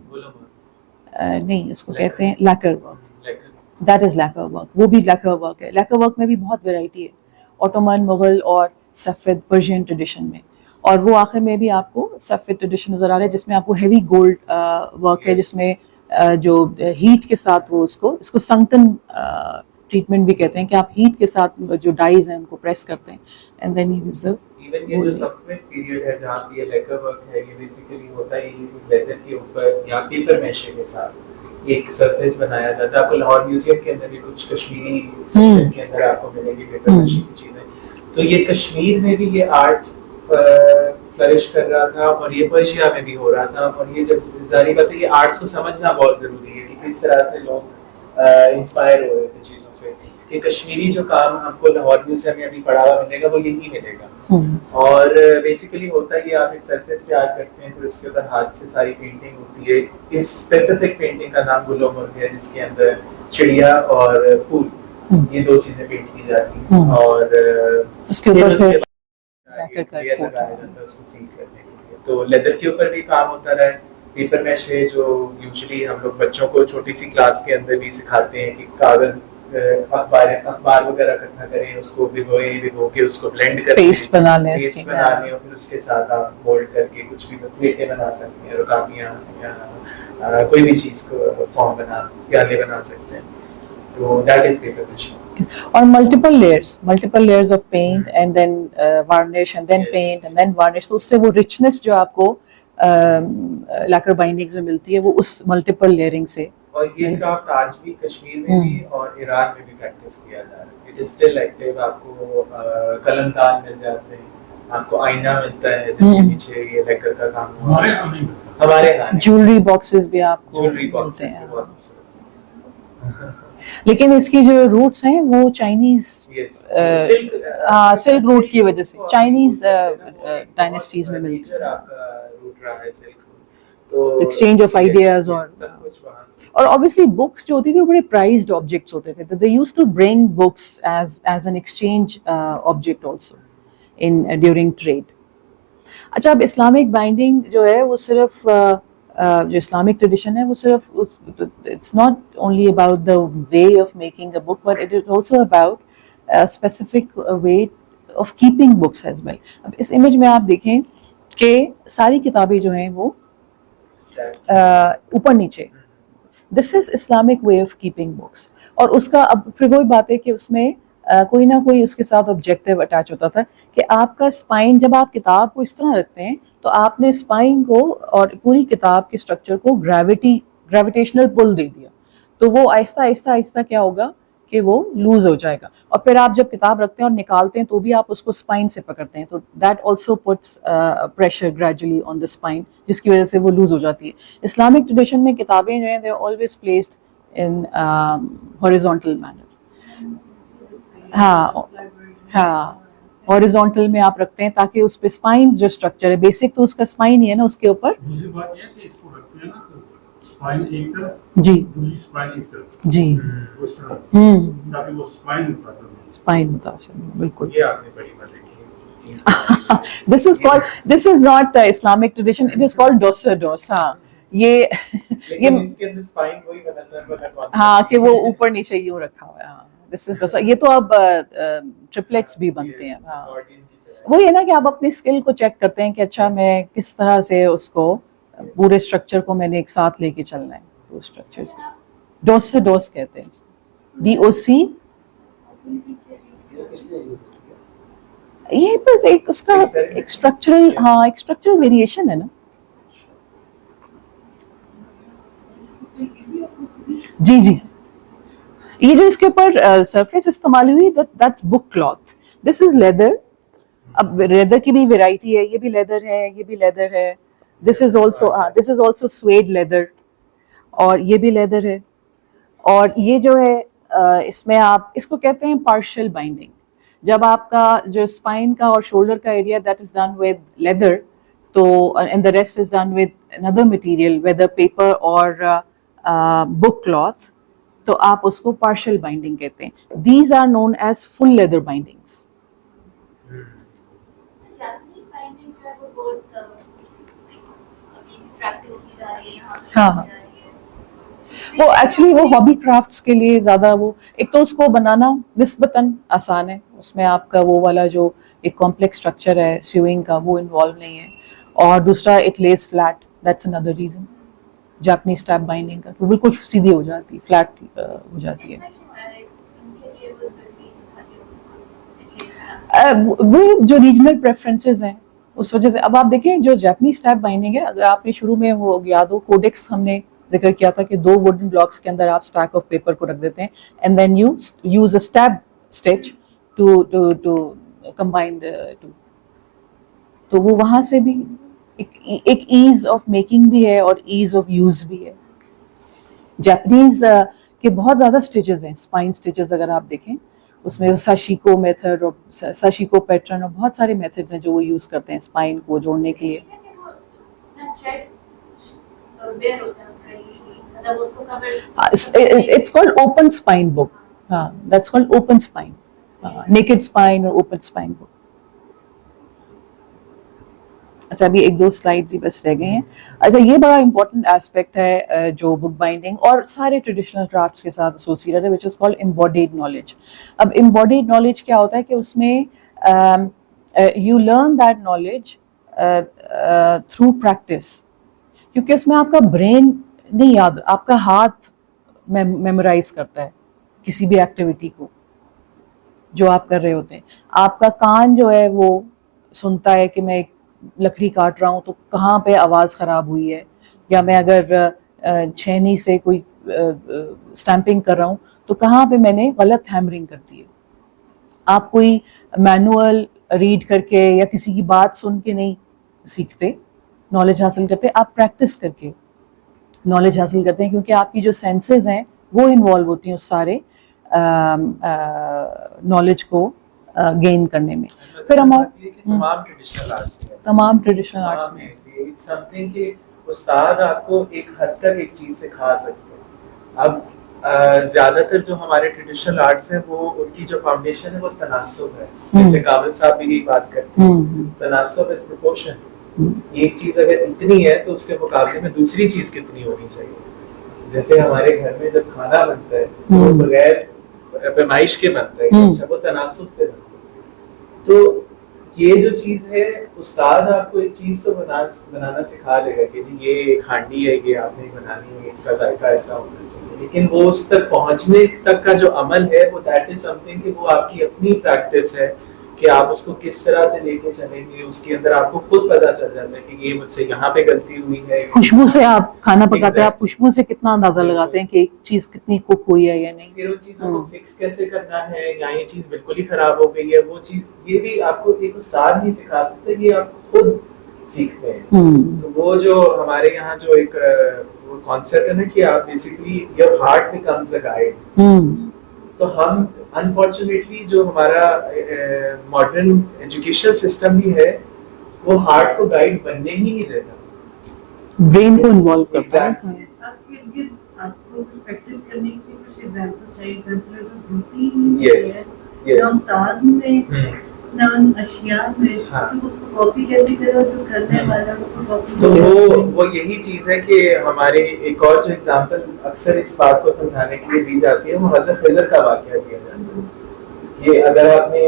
نہیں, اس کو کہتے ہیں لیکر work. That is lacquer work. وہ بھی lacquer work ہے. Lacquer work میں بھی بہت ویرائٹی ہے, Ottoman, مغل اور سفید پرشین ٹریڈیشن میں. اور وہ آخر میں بھی آپ کو سفید ٹریڈیشن نظر آ رہا ہے جس میں آپ کو ہیوی گولڈ ورک ہے, جس میں جو ہیٹ کے ساتھ وہ اس کو سنکٹن ٹریٹمنٹ بھی کہتے ہیں, کہ آپ ہیٹ کے ساتھ جو ڈائز ہیں ان کو پریس کرتے ہیں and then you use even یہ جو سبسیکوینٹ پیریڈ ہے جہاں پہ یہ لیکر ورک ہے, یہ بیسیکلی ہوتا ہے یہ لیدر کے اوپر یا پیپر میشے کے ساتھ ایک سرفیس بنایا جاتا ہے. آپ کو لاہور میوزیم کے اندر بھی کچھ کشمیری سیکشن کے اندر آپ کو ملے گی پیپر میشے کی چیزیں. تو یہ کشمیر میں بھی یہ آرٹ فلرش کر رہا تھا اور یہ پرشیا میں بھی ہو رہا تھا. اور یہ جب ظاہری بات ہے یہ آرٹس کو سمجھنا بہت ضروری ہے کہ کس طرح سے لوگ انسپائر ہو رہے تھے چیزوں سے, کہ کشمیری جو کام ہم کو لاہور میوزیم میں ابھی پڑھا ہوا ملے گا وہ یہی ملے گا. اور بیسیکلی ہوتا ہے یہ آپ ایک سرفیس پہ آرٹ کرتے ہیں, پھر اس کے اوپر ہاتھ سے ساری پینٹنگ ہوتی ہے. اس اسپیسیفک پینٹنگ کا نام گلو مرغ ہے, جس کے اندر چڑیا اور پھول یہ دو چیزیں پینٹ کی جاتی ہیں. اور اس کے اوپر پھر لیئر لگایا جاتا ہے اس کو سیل کرنے کے لیے. تو لیدر کے اوپر بھی کام ہوتا رہا ہے. پیپر میشے جو یوزلی ہم لوگ بچوں کو چھوٹی سی کلاس کے اندر بھی سکھاتے ہیں کہ کاغذ اخبار وغیرہ اکٹھا کریں, اس کو بھگو کے اس کو بلینڈ کریں, پیسٹ بنا لیں, پیسٹ بنا لیں, اور پھر اس کے ساتھ آپ مولڈ کر کے کچھ بھی پلیٹیں بنا سکتے ہیں, رکابیاں یا کوئی بھی چیز کو فارم پیالے بنا سکتے ہیں. تو دیٹ از پیپر میشے. اور multiple layers of paint and then varnish and then paint and then varnish. تو اس سے وہ رچنس جو آپ کو لیکر بائنڈنگز میں ملتی ہے وہ اس ملٹیپل لیئرنگ سے. اور یہ کرافٹ آج بھی کشمیر میں بھی اور ایران میں بھی پریکٹس کیا جا رہا ہے. It is still active. آپ کو قلم دان مل جاتے ہیں, آپ کو آئینہ ملتا ہے جس کے پیچھے یہ لیکر کا کام ہوا. ہمارے یہاں جیولری باکسز بھی آپ کو ملتے ہیں. لیکن اس کی جو روٹس ہیں وہ چائنیز سلک روٹ کی وجہ سے چائنیز ڈائنیسٹیز میں ملتی ہے. ایکسچینج آف آئیڈیاز اور obviously books جو ہوتی تھی وہ بڑے prized objects ہوتے تھے. They used to bring books as an exchange object also during trade. اچھا, اب اسلامک بائنڈنگ جو ہے وہ صرف جو اسلامک ٹریڈیشن ہے وہ صرف it's not only about the way of making a book but it is also about specific way of keeping books as well. اب اس امیج میں آپ دیکھیں کہ ساری کتابیں جو ہیں وہ اوپر نیچے. This is Islamic way of keeping books. اور اس کا اب پھر وہی بات ہے کہ اس میں کوئی نہ کوئی اس کے ساتھ آبجیکٹیو اٹیچ ہوتا تھا کہ آپ کا اسپائن, جب آپ کتاب کو اس طرح رکھتے ہیں تو آپ نے اسپائن کو اور پوری کتاب کے اسٹرکچر کو گریویٹیشنل پل دے دیا. تو وہ آہستہ آہستہ آہستہ کیا ہوگا کہ وہ لوز ہو جائے گا. اور پھر آپ جب کتاب رکھتے ہیں اور نکالتے ہیں تو بھی آپ اس کو اسپائن سے پکڑتے ہیں, تو that also پٹس pressure gradually on the spine, جس کی وجہ سے وہ لوز ہو جاتی ہے. اسلامک ٹریڈیشن میں کتابیں جو ہیں they always placed in horizontal manner. ہاں ہاریزونٹل میں آپ رکھتے ہیں تاکہ اس پہ اسپائن جو اسٹرکچر ہے بیسک تو اس کا اسپائن ہی ہے نا, اس کے اوپر. دوسری بات یہ کہ اس کو رکھتے ہیں نا اسپائن ایک طرف, جی دوسری اسپائن اس طرف, جی اس طرح تاکہ وہ اسپائن متاثر ہو. اسپائن متاثر بالکل. یہ آپ نے بڑی مزے کی. This is not Islamic tradition. It is called dos. ہاں یہ ہاں کہ وہ اوپر نیچے یوں رکھا ہوا ہے. ہاں دس از دوسا. یہ تو اب ٹرپلیٹس بھی بنتے ہیں. ہاں وہی ہے نا کہ آپ اپنی اسکل کو چیک کرتے ہیں کہ اچھا میں کس طرح سے اس کو پورے اسٹرکچر کو میں نے ایک ساتھ لے کے چلنا ہے. وہ اسٹرکچر ڈوس کہتے ہیں اس کو, DOC. یہ بس ایک اس کا ایک اسٹرکچرل, ہاں ایک اسٹرکچرل ویریشن ہے نا. جی جی یہ جو اس کے اوپر سرفیس استعمال ہوئی that's book cloth. This is leather. اب لیدر کی بھی ویرائٹی ہے, یہ بھی لیدر ہے, یہ بھی لیدر ہے. دس از آلسو سویڈ لیدر, اور یہ بھی لیدر ہے. اور یہ جو ہے اس میں آپ اس کو کہتے ہیں پارشل بائنڈنگ. جب آپ کا جو اسپائن کا اور شولڈر کا area that is done with leather, تو and the rest is done with اندر مٹیریل ویدر پیپر اور بک کلاتھ, تو آپ اس کو پارشل بائنڈنگ کہتے ہیں. These are known as full leather bindings. ہاں وہ ایکچولی وہ ہابی کرافٹس کے لیے زیادہ وہ ایک تو اس کو بنانا نسبتاً آسان ہے, اس میں آپ کا وہ والا جو ایک کمپلیکس اسٹرکچر ہے سیوئنگ کا وہ انوالو نہیں ہے, اور دوسرا it lies flat, that's another reason Japanese tape binding کا, کہ بالکل سیدھی ہو جاتی ہے, فلیٹ ہو جاتی ہے. وہ جو ریجنل پریفرنسز ہیں اس وجہ سے. اب آپ دیکھیں جو جاپنیز ٹیپ بائنڈنگ ہے, اگر آپ نے شروع میں وہ یاد ہو کوڈیکس ہم نے ذکر کیا تھا کہ 2 ووڈن بلاکس کے اندر آپ اسٹیک آف پیپر کو رکھ دیتے ہیں and then you use a step stitch to combine two, تو وہ وہاں سے بھی ایک ایز آف میکنگ بھی ہے اور ایز آف یوز بھی ہے. جاپنیز کے بہت زیادہ اسٹیچز ہیں, اسپائن اسٹیچز اگر آپ دیکھیں اس میں ساشیکو میتھڈ اور ساشیکو پیٹرن اور بہت سارے میتھڈز ہیں جو وہ یوز کرتے ہیں اسپائن کو جوڑنے کے لیے. It's called open spine book. That's called open spine. Naked spine or open spine book. اچھا ابھی 1-2 سلائڈز ہی بس رہ گئے ہیں. اچھا یہ بڑا امپورٹنٹ ایسپیکٹ ہے جو بک بائنڈنگ اور سارے ٹریڈیشنل کرافٹس کے ساتھ ایسوسیٹڈ ہے, وچ از کالڈ امبوڈیڈ نالج. اب امبوڈیڈ نالج کیا ہوتا ہے کہ اس میں you learn that knowledge through practice, کیونکہ اس میں آپ کا برین نہیں یاد, آپ کا ہاتھ میمورائز کرتا ہے کسی بھی ایکٹیویٹی کو جو آپ کر رہے ہوتے ہیں. آپ کا کان جو ہے وہ سنتا ہے کہ میں لکڑی کاٹ رہا ہوں تو کہاں پہ آواز خراب ہوئی ہے, یا میں اگر چھینی سے کوئی اسٹیمپنگ کر رہا ہوں تو کہاں پہ میں نے غلط ہیمرنگ کر دی ہے. آپ کوئی مینوئل ریڈ کر کے یا کسی کی بات سن کے نہیں سیکھتے, نالج حاصل کرتے, آپ پریکٹس کر کے نالج حاصل کرتے ہیں, کیونکہ آپ کی جو سینسز ہیں وہ انوالو ہوتی ہیں اس سارے نالج کو گین کرنے میں. پھر ہمارے تمام ٹریڈیشنل آرٹس میں سمتھنگ کہ استاد آپ کو ایک حد تک ایک چیز سکھا سکتے ہیں. اب زیادہ تر جو ہمارے ٹریڈیشنل آرٹس ہیں وہ ان کی جو فاؤنڈیشن ہے وہ تناسب ہے, جیسے کامل صاحب بھی یہی بات کرتے ہیں, تناسب از پروپورشن. ایک چیز اگر اتنی ہے تو اس کے مقابلے میں دوسری چیز کتنی ہونی چاہیے. جیسے ہمارے گھر میں جب کھانا بنتا ہے وہ بغیر پیمائش کے بنتا ہے, اچھا وہ تناسب سے بنتا ہے. تو یہ جو چیز ہے استاد آپ کو ایک چیز تو بنانا سکھا دے گا کہ جی یہ ایک ہانڈی ہے, یہ آپ نے بنانی ہے, اس کا ذائقہ ایسا ہونا چاہیے, لیکن وہ اس تک پہنچنے تک کا جو عمل ہے وہ دیٹ از سم تھنگ کہ وہ آپ کی اپنی پریکٹس ہے کہ آپ اس کو کس طرح سے لے کے چلیں گے. اس کے اندر آپ کو خود پتا چل جاتا ہے کہ یہ مجھ سے یہاں پہ غلطی ہوئی ہے. خوشبو سے آپ کھانا پکاتے ہیں, آپ خوشبو سے کتنا اندازہ لگاتے ہیں کہ ایک چیز کتنی کوک ہوئی ہے یا نہیں. پھر ان چیزوں کو فکس کیسے کرنا ہے, یا یہ چیز بالکل ہی خراب ہو گئی ہے, وہ چیز یہ بھی آپ کو ایک استاد نہیں سکھا سکتے, یہ آپ خود سیکھتے ہیں. تو وہ جو ہمارے یہاں جو ایک کانسیپٹ ہے نا کہ آپ basically your heart becomes the guide, تو ہم انفارچونیٹلی جو ہمارا ماڈرن ایجوکیشن سسٹم بھی ہے وہ ہارٹ کو گائیڈ بننے ہی نہیں دیتا, برین کو انوالو کرتا ہے. آپ کو پریکٹس کرنے کی کچھ ایگزامپل چاہیے. ایگزامپل میں نان اشیاء میں اس کو کاپی کیسے کرو جو کرنے والا اس کو کاپی. تو وہ یہی چیز ہے کہ ہمارے ایک اور جو ایگزامپل اکثر اس بات کو سمجھانے کے لیے دی جاتی ہے وہ حضرت خضر کا واقعہ دیا جاتا ہے کہ اگر آپ نے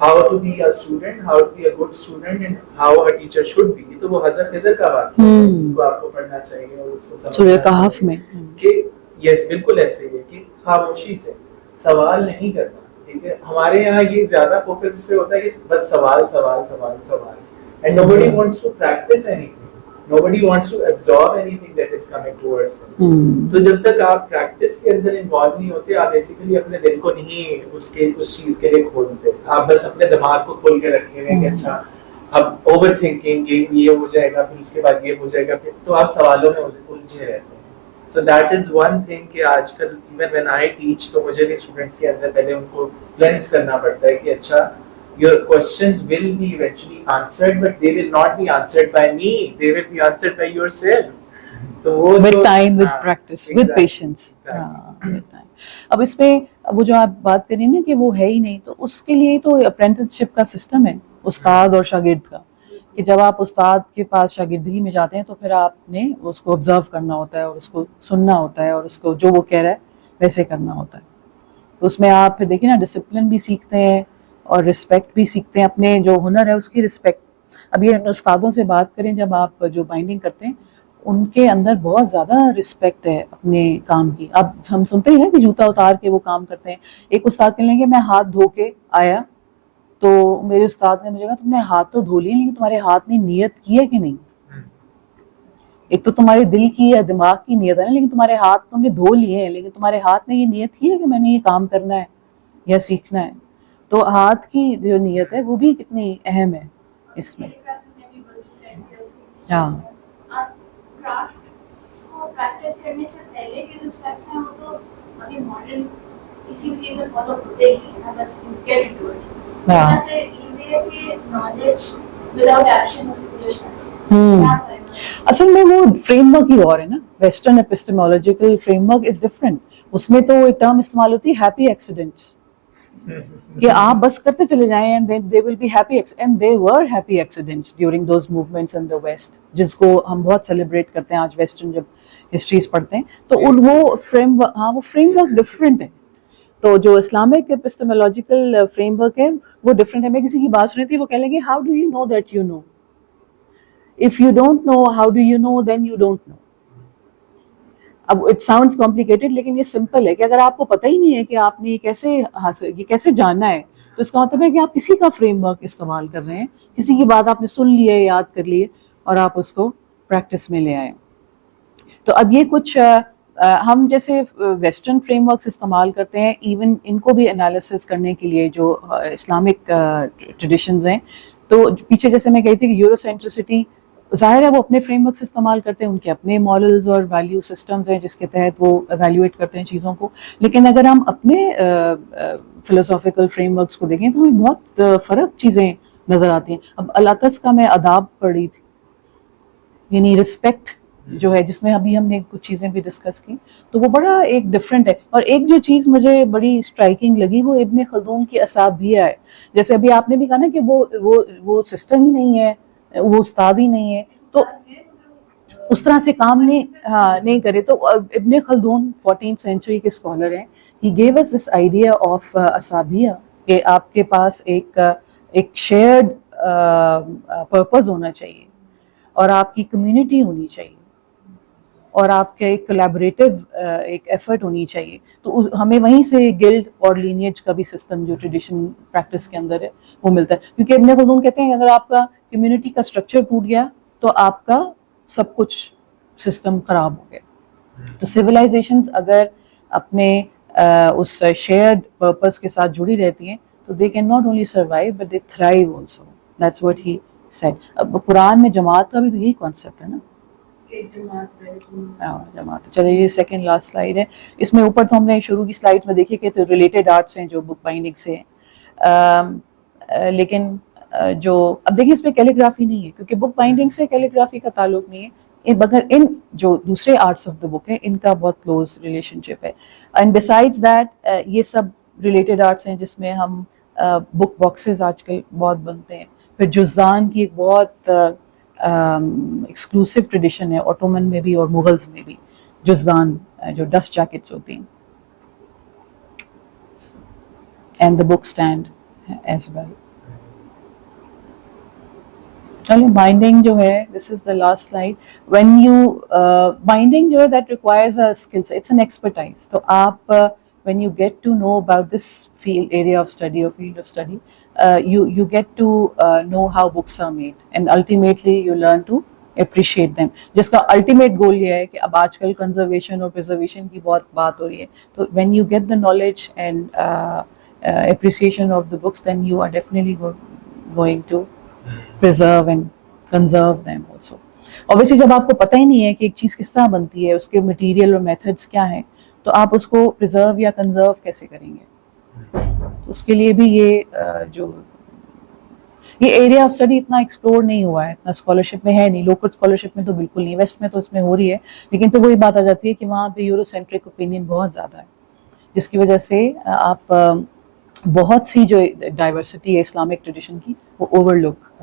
how to be a student, how to be a good student and how a teacher should be, تو وہ حضرت خضر کا واقعہ ہے جس کو آپ کو پڑھنا چاہیے اور اس کو سمجھنا سورہ کہف میں کہ یس بالکل ایسے ہی ہے کہ خاموشی سے سوال نہیں کرنا. ٹھیک ہے, ہمارے یہاں یہ زیادہ فوکس اس پہ ہوتا ہے کہ بس سوال سوال سوال سوال, and nobody wants to practice anything, nobody wants to absorb anything that is coming towards them. تو جب تک آپ پریکٹس کے اندر انوالو نہیں ہوتے, آپ بیسیکلی اپنے دل کو نہیں اس چیز کے لیے کھولتے, آپ بس اپنے دماغ کو کھول کے رکھے ہوئے کہ اچھا اب اوور تھنکنگ یہ ہو جائے گا, پھر اس کے بعد یہ ہو جائے گا, پھر تو آپ سوالوں میں الجھے رہتے ہیں. So that is one thing کہ آج کل even when I teach تو مجھے بھی اسٹوڈنٹس کے اندر پہلے ان کو کلینس کرنا پڑتا ہے کہ اچھا your questions will be eventually answered but they will not be answered by me, they will be answered by yourself. تو وہ with time, with practice, with patience. اب اس پہ وہ جو آپ بات کریں نا کہ وہ ہے ہی نہیں, تو اس کے لیے تو اپرینٹسشپ کا سسٹم ہے استاد اور شاگرد کا, کہ جب آپ استاد کے پاس شاگردی میں جاتے ہیں تو پھر آپ نے اس کو آبزرو کرنا ہوتا ہے اور اس کو سننا ہوتا ہے اور اس کو جو وہ کہہ رہا ہے ویسے کرنا ہوتا ہے. تو اس میں آپ پھر دیکھیں نا ڈسپلن بھی سیکھتے ہیں اور رسپیکٹ بھی سیکھتے ہیں, اپنے جو ہنر ہے اس کی رسپیکٹ. اب یہ استادوں سے بات کریں جب آپ جو بائنڈنگ کرتے ہیں ان کے اندر بہت زیادہ رسپیکٹ ہے اپنے کام کی. اب ہم سنتے ہیں نا کہ جوتا اتار کے وہ کام کرتے ہیں. ایک استاد کہہ لیں گے میں ہاتھ دھو کے آیا, تو میرے استاد نے مجھے کہا تم نے ہاتھ تو دھو لیے لیکن تمہارے ہاتھ نے نیت کی ہے کہ نہیں. ایک تو تمہارے دل کی یا دماغ کی نیت ہے نا, لیکن تمہارے ہاتھ تم نے دھو لیے ہیں, لیکن تمہارے ہاتھ نے یہ نیت کی ہے کہ میں نے یہ کام کرنا ہے یا سیکھنا ہے. تو ہاتھ کی جو نیت ہے وہ بھی کتنی اہم ہے اس میں. ہاں آپ کرافٹ کو پریکٹس کرنے سے پہلے کے جو اسٹیپس ہیں وہ تو ابھی ماڈرن کسی بھی چیز میں فالو ہوتے ہی ہیں, بس گیٹ انٹو اٹ. اس طرح سے یہ ہے کہ knowledge without action is foolishness. اصل میں وہ فریم ورک ہی اور ہے نا. Western epistemological framework is different. اس میں تو ایک ٹرم استعمال ہوتی ہے ہیپی ایکسیڈنٹس, کہ آپ بس کرتے چلے جائیں and they will be happy and they were happy accidents during those movements in the West, جس کو ہم بہت سیلیبریٹ کرتے ہیں آج ویسٹرن جب ہسٹریز پڑھتے ہیں. تو وہ فریم وہ فریم ورک ڈفرینٹ ہے. تو جو اسلامک ایپسٹیمولوجیکل فریم ورک ہے وہ ڈفرینٹ ہے. میں کسی کی بات سنی تھی, وہ کہہ لیں گے how do you know that you know. If you don't know, how do you know, then you don't know. اب اٹ ساؤنڈس کمپلیکیٹڈ, لیکن یہ سمپل ہے کہ اگر آپ کو پتہ ہی نہیں ہے کہ آپ نے یہ کیسے جاننا ہے, تو اس کا مطلب ہے کہ آپ کسی کا فریم ورک استعمال کر رہے ہیں, کسی کی بات آپ نے سن لی ہے, یاد کر لی ہے اور آپ اس کو پریکٹس میں لے آئے. تو اب یہ کچھ ہم جیسے ویسٹرن فریم ورکس استعمال کرتے ہیں ایون ان کو بھی انالیسس کرنے کے لیے جو اسلامک ٹریڈیشنز ہیں. تو پیچھے جیسے میں کہی تھی کہ یورو سینٹرسٹی, ظاہر ہے وہ اپنے فریم ورکس استعمال کرتے ہیں, ان کے اپنے ماڈلز اور ویلیو سسٹمز ہیں جس کے تحت وہ ایویلیویٹ کرتے ہیں چیزوں کو. لیکن اگر ہم اپنے فلسافیکل فریم ورکس کو دیکھیں تو ہمیں بہت فرق چیزیں نظر آتی ہیں. اب اللہ کا میں آداب پڑھ رہی تھی, یعنی رسپیکٹ جو ہے, جس میں ابھی ہم نے کچھ چیزیں بھی ڈسکس کی, تو وہ بڑا ایک ڈفرینٹ ہے. اور ایک جو چیز مجھے بڑی اسٹرائکنگ لگی وہ ابن خلدون کی اسابیہ ہے. جیسے ابھی آپ نے بھی کہا نا کہ وہ سسٹم ہی نہیں ہے, وہ استاد ہی نہیں ہے, تو اس طرح سے کام نہیں کرے. تو ابن خلدون 14th century کے اسکالر ہیں. He gave us this idea of اسابیہ, کہ آپ کے پاس ایک شیئرڈ پرپز ہونا چاہیے اور آپ کی کمیونٹی ہونی چاہیے اور آپ کے ایک کولیبریٹو ایک ایفرٹ ہونی چاہیے. تو ہمیں وہیں سے گلڈ اور لینیج کا بھی سسٹم جو ٹریڈیشن پریکٹس کے اندر ہے وہ ملتا ہے. کیونکہ ابن خلدون کہتے ہیں کہ اگر آپ کا کمیونٹی کا اسٹرکچر ٹوٹ گیا تو آپ کا سب کچھ سسٹم خراب ہو گیا. تو سویلائزیشنز اگر اپنے اس شیئرڈ پرپز کے ساتھ جڑی رہتی ہیں تو they can not only survive but they thrive also. That's what he said. اب قرآن میں جماعت کا بھی تو یہی کانسیپٹ ہے نا, جماعت. چلے یہ سیکنڈ لاسٹ سلائیڈ ہے. اس میں اوپر تو ہم نے شروع کی سلائیڈ میں دیکھی کہ ریلیٹڈ آرٹس ہیں جو بک بائنڈنگ سے ہیں, لیکن جو اب دیکھیے اس میں کیلیگرافی نہیں ہے کیونکہ بک بائنڈنگ سے کیلیگرافی کا تعلق نہیں ہے, مگر ان جو دوسرے آرٹس آف دا بک ہیں ان کا بہت کلوز ریلیشن شپ ہے. اینڈ بسائڈز دیٹ یہ سب ریلیٹڈ آرٹس ہیں جس میں ہم بک باکسز آج کل بہت بنتے ہیں. پھر جزدان کی ایک بہت ایکسکلوسیو ٹریڈیشن ہے, اوٹومن میں بھی اور مغلز میں بھی, جزدان جو ڈسٹ جیکٹس ہوتی ہیں. And the book stand as well. چلو بائنڈنگ جو ہے, this is the last slide. When you binding جو ہے that requires a skill, it's an expertise. تو آپ when you get to know about this field area of study or field of study, you get to know how books are made and ultimately you learn to appreciate them. جس کا ultimate goal یہ ہے کہ اب آج کل conservation اور preservation کی بہت بات ہو رہی ہے. تو when you get the knowledge and appreciation of the books, then you are definitely going to preserve and conserve them also. Obviously جب آپ کو پتہ ہی نہیں ہے کہ ایک چیز کس طرح بنتی ہے, اس کے مٹیریل اور میتھڈس کیا ہیں, تو آپ اس کو پرزرو یا کنزرو کیسے کریں گے. اس کے لیے بھی یہ ایریا آف اسٹڈی اتنا ایکسپلور نہیں ہوا ہے, اتنا اسکالرشپ میں ہے نہیں. لوکل اسکالرشپ میں تو بالکل نہیں, ویسٹ میں تو اس میں ہو رہی ہے, لیکن پھر وہی بات آ جاتی ہے کہ وہاں پہ یورو سینٹرک اوپینین بہت زیادہ ہے, جس کی وجہ سے آپ بہت سی جو ڈائیورسٹی ہے اسلامک ٹریڈیشن کی وہ اوور لک